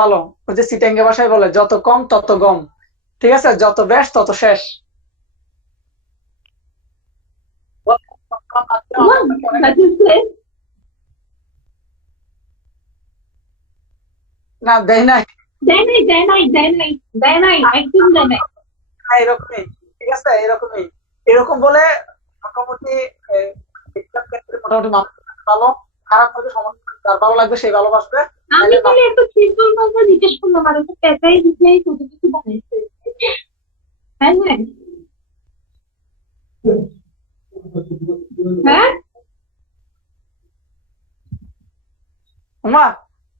ভালো। ওই যে সিটেঙ্গে ভাষায় বলে যত কম তত গম। ঠিক আছে, যত বেশ তত শেষ। What that you said? না দেয় নাই। দেয় নাই, একদম দেয় নাই। এরকমই, ঠিক আছে, এরকমই। এরকম বলে মোটামুটি এক্সাম ক্ষেত্রে মোটামুটি মানুষ ভালো। খারাপ হলে সমস্যা, যার ভালো লাগবে সেই ভালোবাসবে। আমি নাহলে না। খালি এত সিম্পল ভাষা জিজ্ঞেস করলাম আর একটা পেঁচাই দিতেই কত কিছু বানাইছে। হ্যাঁ হ্যাঁ হ্যাঁ। মা,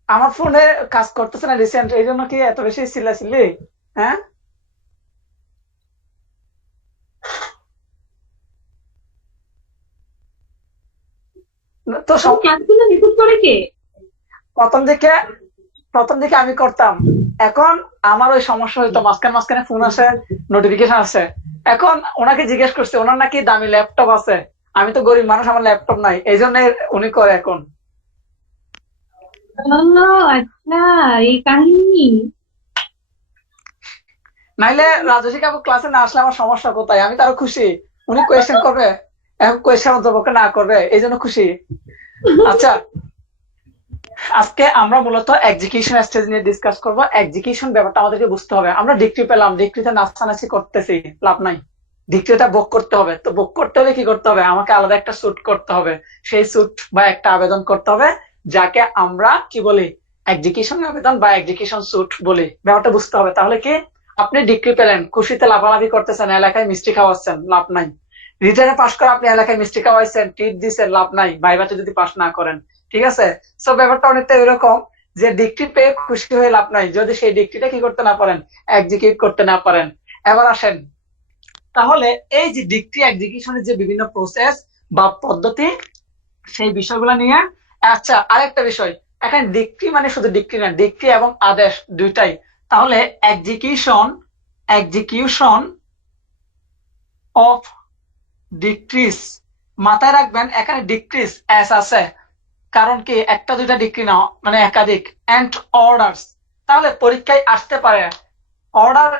আমার ফোনে কাজ করতেছে না রিসেন্ট, এই জন্য কি এত বেশি চিল্লাচিল্লি? হ্যাঁ, তো তোর ক্লাসগুলো রেকর্ড করে কে? প্রথম দিকে প্রথম দিকে আমি করতাম। এখন আমার ওই সমস্যা হইতো, মাঝখানে মাঝখানে ফোন আসে, নোটিফিকেশন আসে। এখন ওনাকে জিজ্ঞেস করছে, ওনার নাকি দামি ল্যাপটপ আছে। আমি তো গরিব মানুষ, আমার ল্যাপটপ নাই, এই জন্য উনি করে এখন। ও আচ্ছা, এই কাহিনী। নাইলে রাজস্বী কাপুর ক্লাসে না আসলে আমার সমস্যা কোথায়? আমি তো আরো খুশি। উনি কোয়েশ্চেন করবে, এখন কোয়েশ্চেন অধ্যাপক না করবে, এই জন্য খুশি। আচ্ছা, আজকে আমরা মূলত এক্সিকিউশন স্টেজ নিয়ে ডিসকাস করব। এক্সিকিউশন ব্যাপারটা আমাদেরকে বুঝতে হবে। আমরা ডিগ্রি পেলাম, ডিগ্রিতে নাচানাচি করতেছি, লাভ নাই। ডিগ্রিটা বুক করতে হবে, তো বুক করতে হলে কি করতে হবে? আমাকে আলাদা একটা স্যুট করতে হবে। সেই স্যুট বা একটা আবেদন করতে হবে, যাকে আমরা কি বলি? এক্সিকিউশন আবেদন বা এক্সিকিউশন স্যুট বলি। ব্যাপারটা বুঝতে হবে। তাহলে কি, আপনি ডিগ্রি পেলেন, খুশিতে লাফালাফি করতেছেন, এলাকায় মিষ্টি খাওয়াচ্ছেন, লাভ নাই। রিটার্নে পাশ করে আপনি এলাকায় মিষ্টি খাওয়াইছেন, টিপ দিচ্ছেন, লাভ নাই, ভাইভাতে যদি পাশ না করেন। ঠিক আছে, সো ব্যাপারটা অনেকটা এরকম, যে ডিগ্রি পেয়ে খুশি হয়ে লাভ নাই যদি সেই ডিগ্রিটা কি করতে না পারেন, এক্সিকিউট করতে না পারেন। এবার আসেন, তাহলে এই যে ডিগ্রি এক্সিকিউশনের যে বিভিন্ন প্রসেস বা পদ্ধতি, সেই বিষয়গুলো নিয়ে। আচ্ছা, আরেকটা বিষয়, এখানে ডিগ্রি মানে শুধু ডিগ্রি না, ডিগ্রি এবং আদেশ দুইটাই। তাহলে এক্সিকিউশন এক্সিকিউশন অফ ডিক্রিস, মাথায় রাখবেন এখানে ডিক্রিস এস আছে, কারণ কি একটা দুইটা ডিগ্রি না, মানে একাধিক। এন্ড অর্ডারস, তাহলে পরীক্ষায় আসতে পারে অর্ডার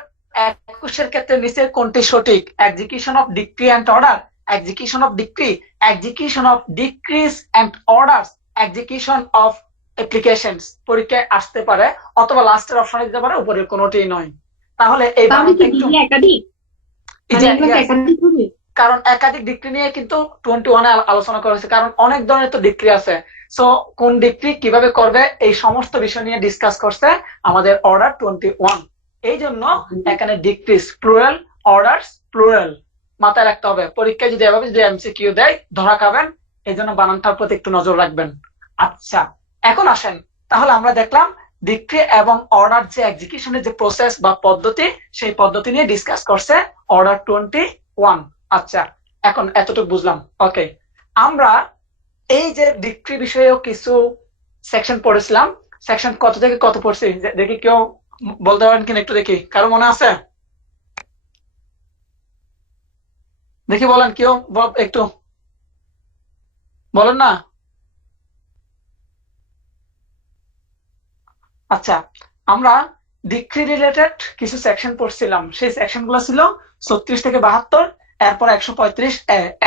21 ক্ষেত্রে নিচের কোনটি সঠিক? Execution of decree and order, execution of decree, execution of decrees and orders, execution of applications পরীক্ষায় আসতে পারে। অথবা লাস্টের অপশনে দিতে পারে, উপরের কোনোটি নয়। তাহলে এই তাহলে বানানটা কি একটু ডিগ্রি একাধিক? মানে এগুলো কি yes, একাধিক হবে? কারণ একাধিক ডিগ্রি নিয়ে কিন্তু 21 আলোচনা করা হয়েছে, কারণ অনেক ধরনের তো ডিগ্রি আছে। সো কোন ডিগ্রি কিভাবে করবে, এই সমস্ত বিষয় নিয়ে ডিসকাস করছে আমাদের অর্ডার 21। এই জন্য এখানে ডিক্রিস প্লুরাল, অর্ডারস প্লুরাল, মাথায় রাখতে হবে। পরীক্ষায় যদি এভাবে যদি এমসিকিউ দেয়, ধরা খাবেন। এই জন্য বানানটার প্রতি একটু নজর রাখবেন। আচ্ছা, এখন আসেন, তাহলে আমরা দেখলাম ডিক্রি এবং অর্ডার যে এক্সিকিউশনের যে প্রসেস বা পদ্ধতি, সেই পদ্ধতি নিয়ে ডিসকাস করছে অর্ডার 21। আচ্ছা, এখন এতটুকু বুঝলাম, ওকে। আমরা এই যে ডিক্রি বিষয়েও কিছু সেকশন পড়েছিলাম। সেকশন কত থেকে কত পড়ছি দেখি, কেউ বলতে পারেন কিনা? একটু দেখি, কারো মনে আছে? দেখি বলেন, কেউ একটু বলেন না। আচ্ছা, আমরা ডিক্রি রিলেটেড কিছু সেকশন পড়ছিলাম। সেই সেকশন গুলো ছিল 36 থেকে 72। এরপর 135,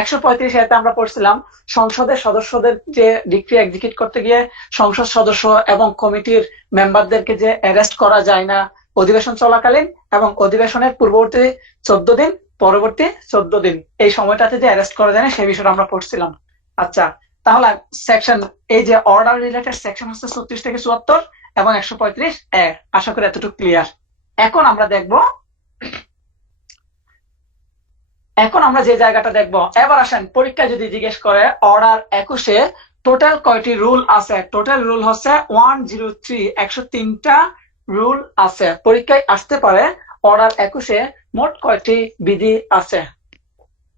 135 এতে আমরা পড়ছিলাম সংসদের সদস্যদের যে ডিক্রি এক্সিকিউট করতে গিয়ে সংসদ সদস্য এবং কমিটির মেম্বারদেরকে যে অ্যারেস্ট করা যায় না অধিবেশন চলাকালীন, এবং অধিবেশনের পূর্ববর্তী 14 দিন, পরবর্তী 14 দিন, এই সময়টাতে যে অ্যারেস্ট করা যায় না, সেই বিষয়টা আমরা পড়ছিলাম। আচ্ছা, তাহলে সেকশন, এই যে অর্ডার রিলেটেড সেকশন হচ্ছে 36 থেকে 74 এবং 135। আশা করি এতটুকু ক্লিয়ার। এখন আমরা দেখব, এখন আমরা যে জায়গাটা দেখব, এবার আসেন, পরীক্ষা যদি জিজ্ঞেস করে অর্ডার 21-এ টোটাল কয়টি রুল আছে? টোটাল রুল হচ্ছে 103, 103টা রুল আছে। পরীক্ষায় আসতে পারে অর্ডার 21-এ মোট কয়টি বিধি আছে?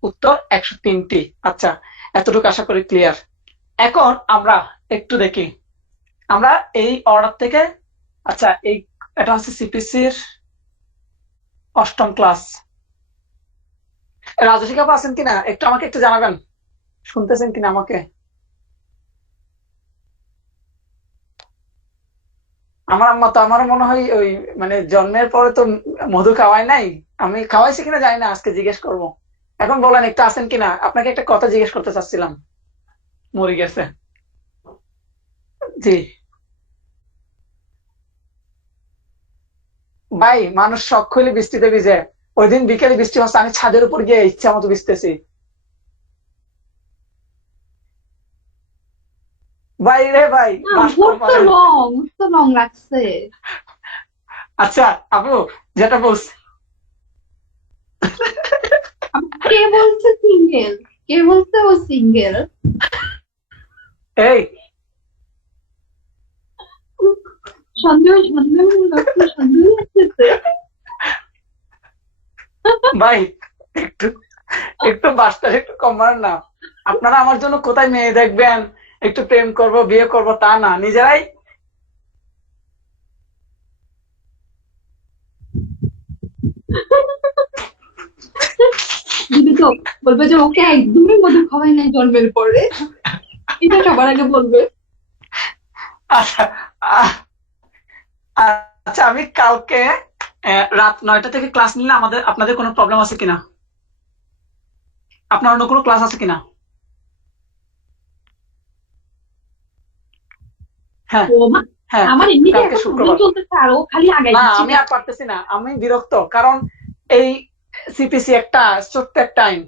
উত্তর 103টি। আচ্ছা, এতটুকু আশা করি ক্লিয়ার। এখন আমরা একটু দেখি, আমরা এই অর্ডার থেকে, আচ্ছা এই, এটা হচ্ছে সিপিসির 8ম ক্লাস। রাজস্বী কাপু আছেন কিনা, একটু আমাকে একটু জানাবেন, শুনতেছেন কিনা? আমাকে আমার আম্মা তো আমার মনে হয় ওই মানে জন্মের পরে তো মধু খাওয়াই নাই। আমি খাওয়াইছি কিনা জানি না, আজকে জিজ্ঞেস করব। এখন বলেন একটু আছেন কিনা, আপনাকে একটা কথা জিজ্ঞেস করতে চাচ্ছিলাম। মরে গেছে। জি ভাই, মানুষ শখ হইলে বৃষ্টিতে ভিজে। ওই দিন বিকেলে বৃষ্টি হচ্ছে, আমি ছাদের উপর গিয়ে ইচ্ছা মতো ভিজতেছি। ভাই রে ভাই, না, মাফ ওর তো করেন। লং, ওর তো লং লাগছে। আচ্ছা আপু, যেটা বলছি। কে বলছে সিঙ্গেল? কে বলছে ও সিঙ্গেল? এই সন্দেহ, সন্দেহ লাগছে, সন্দেহ লাগতেছে। ভাই, একটু একটু বাসটা একটু কম মারেন না। আপনারা আমার জন্য কোথায় মেয়ে দেখবেন, একটু প্রেম করব বিয়ে করব তা না, নিজেরাই। দিবি তো? বলবে যে ওকে একদমই মধু খাওয়াই নাই জন্মের পরে, এটা সবার আগে বলবে। আচ্ছা আহ, আচ্ছা আমি কালকে রাত 9টা থেকে ক্লাস নিলে আপনাদের কোনো প্রবলেম আছে কিনা? আপনার অন্য কোনো ক্লাস আছে কিনা? হ্যাঁ, ও মা, হ্যাঁ, আমার এমনিতে কালকে এখন প্রবলেম শুক্রবার। চলতেছে আর ও খালি আগাই না দিচ্ছে। আমি আর পারতেছি না, আমি বিরক্ত, কারণ এই সিপিসি একটা ছোট্ট একটা আইন,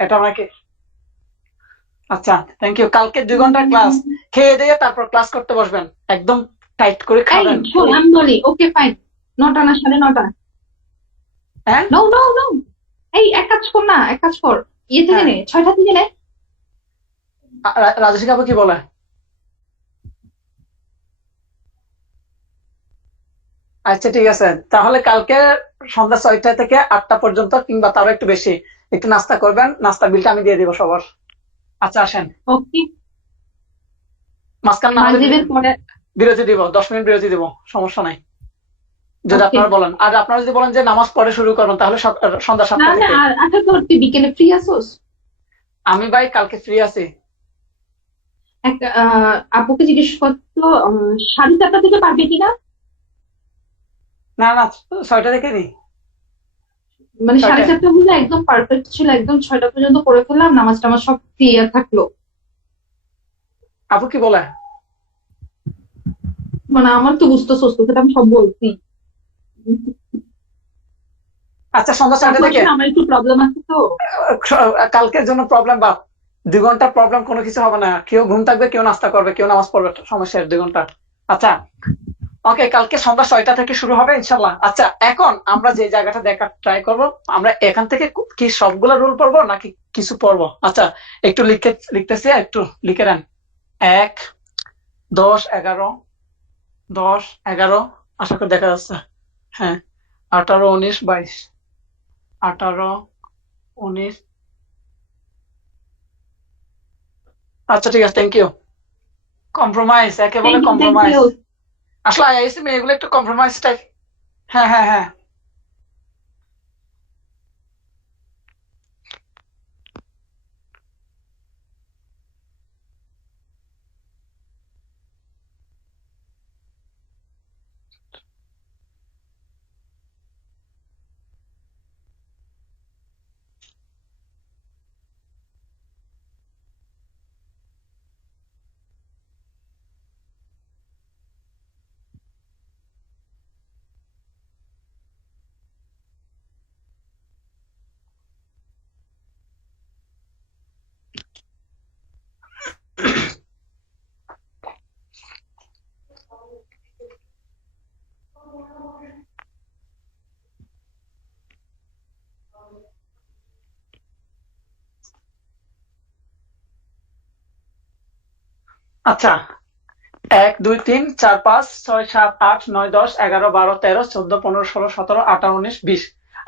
এটা আমাকে। আচ্ছা, থ্যাংক ইউ। কালকে 2 ঘন্টার ক্লাস, খেয়ে দিয়ে তারপর ক্লাস করতে বসবেন, একদম টাইট করে এই খাবেন। শোন, আমি বলি ওকে ফাইন, 9টা না 9:30? হ্যাঁ, নো নো নো, এই এক কাজ কর না, এক কাজ কর, ইয়ে থেকে হ্যাঁ। নে, 6টা থেকে নে। রাজস্বী কাপু কি বলে? আচ্ছা ঠিক আছে, তাহলে কালকে সন্ধ্যা 6টা থেকে 8টা পর্যন্ত কিংবা তারও একটু বেশি একটু নাস্তা করবেন, নাস্তার বিলটা আমি দিয়ে দিব সবার। আচ্ছা আসেন, ওকে, মাঝখানে না হলে মাগরিবের পরে। বিরতি দিব, 10 মিনিট বিরতি দিব, সমস্যা নাই। যদি ওকে। আপনারা বলেন, আর আপনারা যদি বলেন যে নামাজ পড়ে শুরু করবেন, তাহলে সন্ধ্যা না 7টা না, থেকে। আর আচ্ছা তোর তুই বিকেলে ফ্রি আসোস? আমি ভাই কালকে ফ্রি আছি। একটা আপুকে জিজ্ঞেস করতো, 4:30 থেকে পারবে কিনা? না না, 6টা থেকে নি। মানে 6টায়। 4:30 হলে একদম পারফেক্ট ছিল, একদম 6টা পর্যন্ত করে ফেললাম, নামাজ টামাজ সব ক্লিয়ার থাকলো। আপু কি বলে? মানে আমার তো বুঝতেছস, তোকে তো আমি সব বলছি। আচ্ছা সন্ধ্যা 6টা তারপর থেকে। আসলে আমার একটু প্রবলেম আছে তো। কালকের জন্য প্রবলেম বা 2 ঘন্টা প্রবলেম কোনো কিছু হবে না, কেউ ঘুম থাকবে, কেউ নাস্তা করবে, কেউ নামাজ পড়বে, সমস্যা 2 ঘন্টা। আচ্ছা ওকে, কালকে সন্ধ্যা 6টা থেকে শুরু হবে ইনশাল্লাহ। আচ্ছা এখন আমরা যে জায়গাটা দেখার ট্রাই করব, আমরা এখান থেকে কি সবগুলা রুল পড়বো নাকি কিছু পড়বো? আচ্ছা একটু লিখতেছি, একটু লিখে নেন। 1, 10, 11, 10, 11, আশা করি দেখা যাচ্ছে। হ্যাঁ, 18, 19, 22, 18, 19। আচ্ছা ঠিক আছে, থ্যাংক ইউ। কম্প্রোমাইজ, একে বলে thank you, thank compromise. You. আসলে আইএসএম এগুলো একটু কম্প্রোমাইজ টাইপ। হ্যাঁ, হ্যাঁ, হ্যাঁ। আচ্ছা, 1, 2, 3, 4, 5, 6, 7, 8, 9, 10, 11, 12, 13, 14, 15, 16, 17, 18, 19, 20।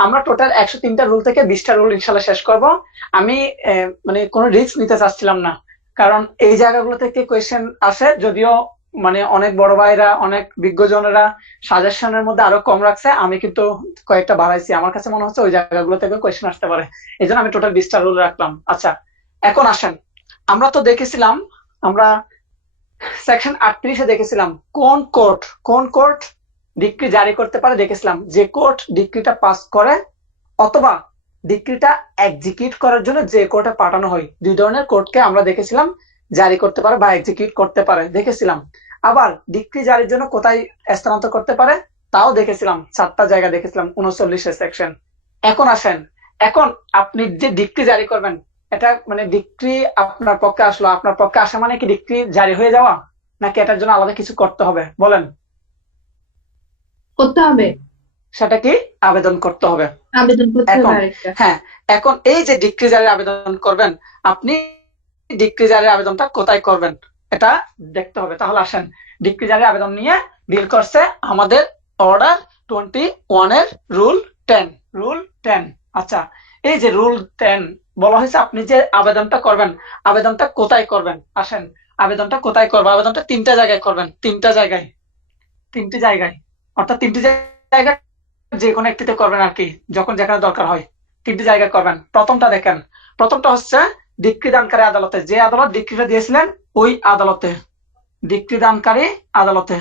আমরা টোটাল 103টা রুল থেকে 20টা রুল ইনশাল্লাহ শেষ করব। আমি মানে কোনো রিস্ক নিতে চাচ্ছিলাম না, কারণ এই জায়গাগুলো থেকে কোয়েশ্চেন আসে, যদিও মানে অনেক বড় ভাইরা, অনেক বিজ্ঞজনেরা সাজেশনের মধ্যে আরো কম রাখছে, আমি কিন্তু কয়েকটা বাড়াইছি। আমার কাছে মনে হচ্ছে ওই জায়গাগুলো থেকে কোয়েশ্চেন আসতে পারে, এই জন্য আমি টোটাল 20টা রুল রাখলাম। আচ্ছা এখন আসেন, আমরা তো দেখেছিলাম, আমরা সেকশন 38-এ দেখেছিলাম কোন কোর্ট ডিক্রি জারি করতে পারে, দেখেছিলাম যে কোর্ট ডিক্রিটা পাস করে অথবা ডিক্রিটা এক্সিকিউট করার জন্য যে কোর্টে পাঠানো হয়, দুই ধরনের কোর্টকে আমরা দেখেছিলাম জারি করতে পারে বা এক্সিকিউট করতে পারে দেখেছিলাম। আবার ডিক্রি জারির জন্য কোথায় স্থানান্তর করতে পারে তাও দেখেছিলাম, 4টা জায়গা দেখেছিলাম 39-এর সেকশন। এখন আসেন, এখন আপনি যে ডিক্রি জারি করবেন, এটা মানে ডিক্রি আপনার পক্ষে আসলো, আপনার পক্ষে আসা মানে কি ডিক্রি জারি হয়ে যাওয়া, নাকি এটার জন্য আলাদা কিছু করতে হবে বলেন? করতে হবে, সেটা কি? আবেদন করতে হবে। আবেদন করতে হবে এখন আরেকটা। হ্যাঁ, এখন এই যে ডিক্রি জারির আবেদন করবেন, আপনি ডিক্রি জারির আবেদনটা কোথায় করবেন এটা দেখতে হবে। তাহলে আসেন, ডিক্রি জারির আবেদন নিয়ে ডিল করছে আমাদের অর্ডার 21-এর রুল 10। আচ্ছা, এই যে রুল 10 বলা হয়েছে আপনি যে আবেদনটা করবেন, আবেদনটা কোথায় করবেন? আসেন, আবেদনটা কোথায় করবেন? আবেদনটা 3টা জায়গায় করবেন, 3টি জায়গায়, অর্থাৎ 3টি জায়গায় যে কোনো একটিতে করবেন আর কি, যখন যেখানে দরকার হয় 3টি জায়গায় করবেন। প্রথমটা দেখেন, প্রথমটা হচ্ছে ডিক্রি দানকারী আদালতে, যে আদালত ডিক্রিটা দিয়েছিলেন ওই আদালতে, ডিক্রি দানকারী আদালতে।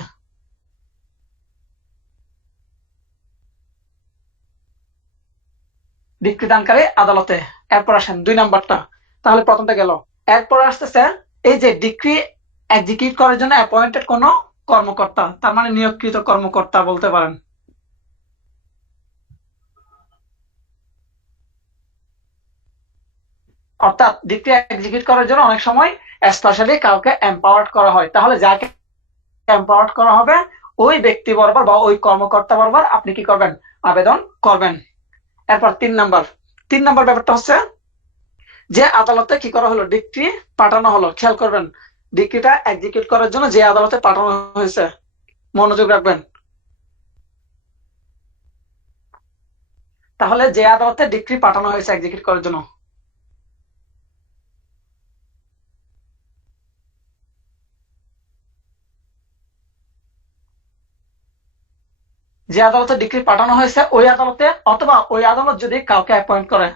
ডিক্রি দানকারী আদালতে। এরপর আসেন 2 নাম্বারটা, তাহলে প্রথমটা গেল। এরপর আসতেছে এই যে ডিক্রি এক্সিকিউট করার জন্য অ্যাপয়েন্টেড কোন কর্মকর্তা, তার মানে নিয়োগকৃত কর্মকর্তা বলতে পারেন। অর্থাৎ ডিক্রি এক্সিকিউট করার জন্য অনেক সময় স্পেশালি কাউকে এম্পাওয়ার্ড করা হয়, তাহলে যাকে এম্পাওয়ার্ড করা হবে ওই ব্যক্তি বরাবর বা ওই কর্মকর্তা বরাবর আপনি কি করবেন? আবেদন করবেন। এরপর 3 নাম্বার ব্যাপারটা হচ্ছে যে আদালতে কি করা হলো, ডিক্রি পাঠানো হলো, খেয়াল করবেন ডিক্রিটা এক্সিকিউট করার জন্য যে আদালতে পাঠানো হয়েছে, মনোযোগ রাখবেন। তাহলে যে আদালতে ডিক্রি পাঠানো হয়েছে এক্সিকিউট করার জন্য, যে আদালতে ডিক্রি পাঠানো হয়েছে ওই আদালতে, অথবা ওই আদালত যদি কাউকে অ্যাপয়েন্ট করে।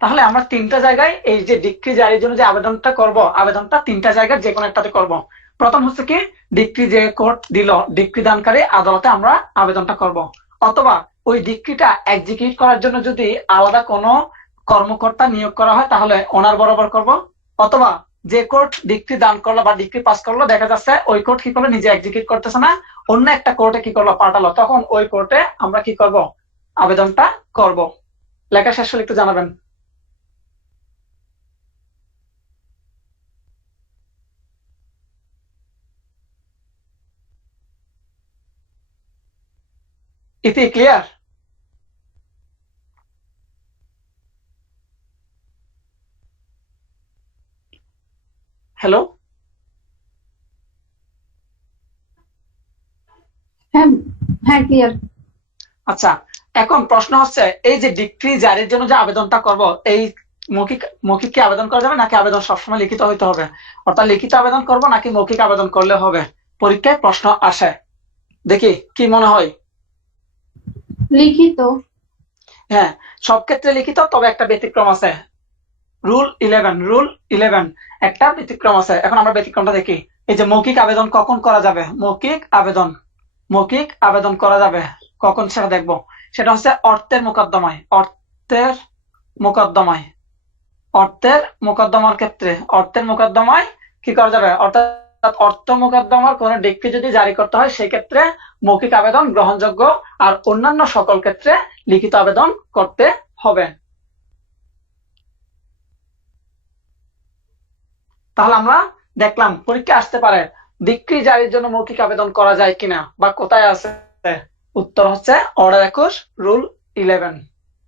তাহলে আমরা 3টা জায়গায় এই যে ডিক্রি জারির জন্য যে আবেদনটা করব, আবেদনটা 3টা জায়গার যে কোনো একটাতে করব। প্রথম হচ্ছে কি, ডিক্রি যে কোর্ট দিল ডিক্রি দানকারী আদালতে আমরা আবেদনটা করব, অথবা ওই ডিক্রিটা এক্সিকিউট করার জন্য যদি আলাদা কোনো কর্মকর্তা নিয়োগ করা হয় তাহলে ওনার বরাবর করব, অথবা যে কোর্ট ডিক্রি দান করলো বা ডিক্রি পাস করলো দেখা যাচ্ছে ওই কোর্ট কি করলো, নিজে এক্সিকিউট করতেছে না, অন্য একটা কোর্টে কি করলো, পাঠালো, তখন ওই কোর্টে আমরা কি করব? আবেদনটা করব। লেখা শেষ হলে একটু জানাবেন। ইতি ক্লিয়ার? হ্যালো? হ্যাঁ, হ্যাঁ, ক্লিয়ার। আচ্ছা, এখন প্রশ্ন হচ্ছে এই যে ডিক্রি জারির জন্য যে আবেদনটা করব, এই মৌখিক মৌখিক কি আবেদন করা যাবে নাকি আবেদন সবসময় লিখিত হইতে হবে? অর্থাৎ লিখিত আবেদন করব নাকি মৌখিক আবেদন করলে হবে? পরীক্ষায় প্রশ্ন আসে, দেখি কি মনে হয়। লিখিত। হ্যাঁ, সব ক্ষেত্রে লিখিত, তবে একটা ব্যতিক্রম আছে, রুল 11 একটা ব্যতিক্রম আছে। এখন আমরা ব্যতিক্রমটা দেখি। এই যে মৌখিক আবেদন কখন করা যাবে, মৌখিক আবেদন করা যাবে কখন সেটা দেখবো। সেটা হচ্ছে মোকদ্দমায় মোকদ্দমার ক্ষেত্রে, অর্থের মোকদ্দমায় কি করা যাবে, অর্থাৎ অর্থ মোকদ্দমার কোন ডিক্রি যদি জারি করতে হয় সেই ক্ষেত্রে মৌখিক আবেদন গ্রহণযোগ্য, আর অন্যান্য সকল ক্ষেত্রে লিখিত আবেদন করতে হবে। তাহলে আমরা দেখলাম পরীক্ষা আসতে পারে ডিক্রি জারির জন্য মৌখিক আবেদন করা যায় কিনা বা কোথায় আছে। উত্তর হচ্ছে অর্ডার 21 রুল 11।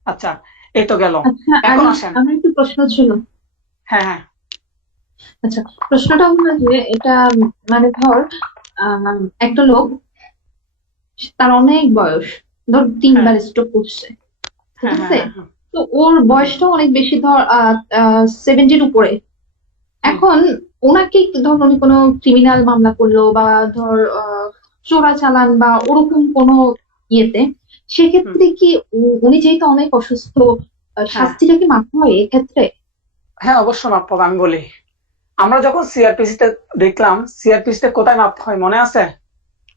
আচ্ছা, এই তো গেল। আচ্ছা, এখন আসেন। আমার একটু প্রশ্ন ছিল। হ্যাঁ হ্যাঁ আচ্ছা, প্রশ্নটা হলো যে এটা মানে ধর একটা লোক, তার অনেক বয়স, ধর হ্যাঁ 3বার স্ট্রোক করছে, ঠিক হ্যাঁ হ্যাঁ আছে? হ্যাঁ তো ওর বয়সটা অনেক বেশি, ধর 70-র উপরে, এখন ওনাকে ধর উনি কোনো ক্রিমিনাল মামলা করলো বা ধর চোরাচালান বা ওরকম কোনো ইয়েতে, সেক্ষেত্রে কি উনি যেহেতু অনেক অসুস্থ, হ্যাঁ শাস্তিটা কি মাপতে হয় এক্ষেত্রে? হ্যাঁ, অবশ্যই মাপ পাবে। আমি বলি, আমরা যখন সিআরপিসি তে দেখলাম, সিআরপিসি তে কোথায় মাপ হয় মনে আছে?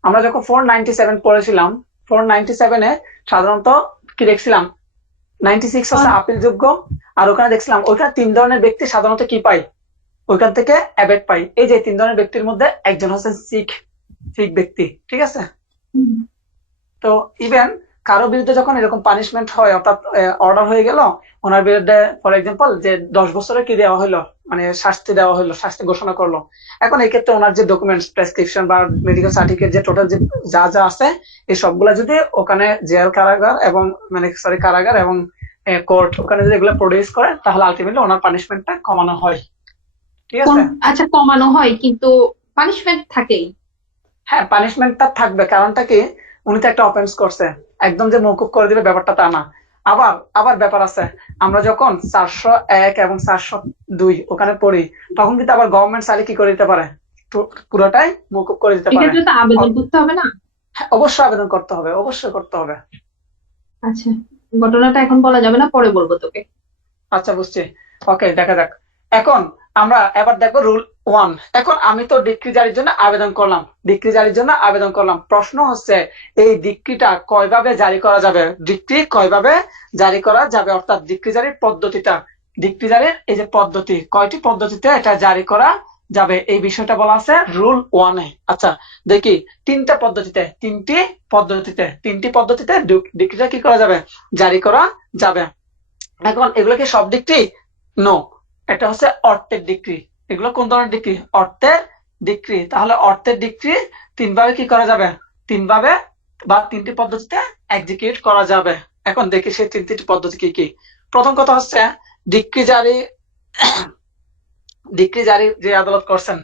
আমরা যখন 497 পড়েছিলাম, 497-এ সাধারণত কি দেখছিলাম, 96 হচ্ছে আপিল যোগ্য। আর ওখানে দেখছিলাম ওইখানে 3 ধরনের ব্যক্তি সাধারণত কি পাই, ওইখান থেকে অ্যাবেট পাই। এই যে 3 ধরনের ব্যক্তির মধ্যে একজন হচ্ছে শিখ শিখ ব্যক্তি, ঠিক আছে? হুম। তো ইভেন কারো বিরুদ্ধে যখন এরকম পানিশমেন্ট হয়, অর্থাৎ অর্ডার হয়ে গেল ওনার বিরুদ্ধে, ফর এক্সাম্পল যে 10 বছরের কি দেওয়া হলো, মানে শাস্তি দেওয়া হলো, শাস্তি ঘোষণা করলো। এখন এই ক্ষেত্রে ওনার যে ডকুমেন্টস, প্রেসক্রিপশন বা মেডিকেল সার্টিফিকেট, যে টোটাল যে যা যা আছে, এই সবগুলা যদি ওখানে জেল কারাগার এবং মানে সরি কারাগার এবং কোর্ট ওখানে যদি এগুলো প্রডিউস করে, তাহলে আলটিমেটলি ওনার পানিশমেন্টটা কমানো হয়, ঠিক আছে? আচ্ছা, কমানো হয় কিন্তু পানিশমেন্ট থাকেই। হ্যাঁ, পানিশমেন্টটা থাকবে। কারণটা কি, উনি তো একটা অফেন্স করছে, একদম যে মওকুফ করে দিবে ব্যাপারটা তা না। আবার আবার ব্যাপার আছে, আমরা যখন 401 এবং 402 ওখানে পড়ি, তখন কিন্তু আবার গভর্নমেন্ট চাইলে কি করে দিতে পারে, পুরোটাই মওকুফ করে দিতে পারে। এক্ষেত্রে তো আবেদন করতে হবে না? হ্যাঁ, অবশ্যই আবেদন করতে হবে, অবশ্যই করতে হবে। আচ্ছা, ঘটনাটা এখন বলা যাবে না, পরে বলবো তোকে। আচ্ছা, বুঝছি। ওকে, দেখা যাক। এখন আমরা এবার দেখবো রুল 1। এখন আমি তো ডিক্রি জারির জন্য আবেদন করলাম, ডিক্রি জারির জন্য আবেদন করলাম। প্রশ্ন হচ্ছে এই ডিক্রিটা কয়ভাবে জারি করা যাবে, ডিক্রি কয়ভাবে জারি করা যাবে, অর্থাৎ ডিক্রি জারির পদ্ধতিটা, ডিক্রি জারির এই যে পদ্ধতি, কয়টি পদ্ধতিতে এটা জারি করা যাবে, এই বিষয়টা বলা আছে রুল 1-এ। আচ্ছা, দেখি তিনটি পদ্ধতিতে ডিক্রিটা কি করা যাবে, জারি করা যাবে। এখন এগুলো কি সব ডিক্রি? নো, এটা হচ্ছে অর্থের ডিক্রি। এগুলো কোন ধরনের ডিক্রি? অর্থের ডিক্রি। তাহলে অর্থের ডিক্রি 3 ভাবে কি করা যাবে, 3 ভাবে বা 3টি পদ্ধতিতে এক্সিকিউট করা যাবে। এখন দেখি সেই 3টি পদ্ধতি কি কি। প্রথম কথা হচ্ছে ডিক্রি জারি, ডিক্রি জারি যে আদালত করছেন,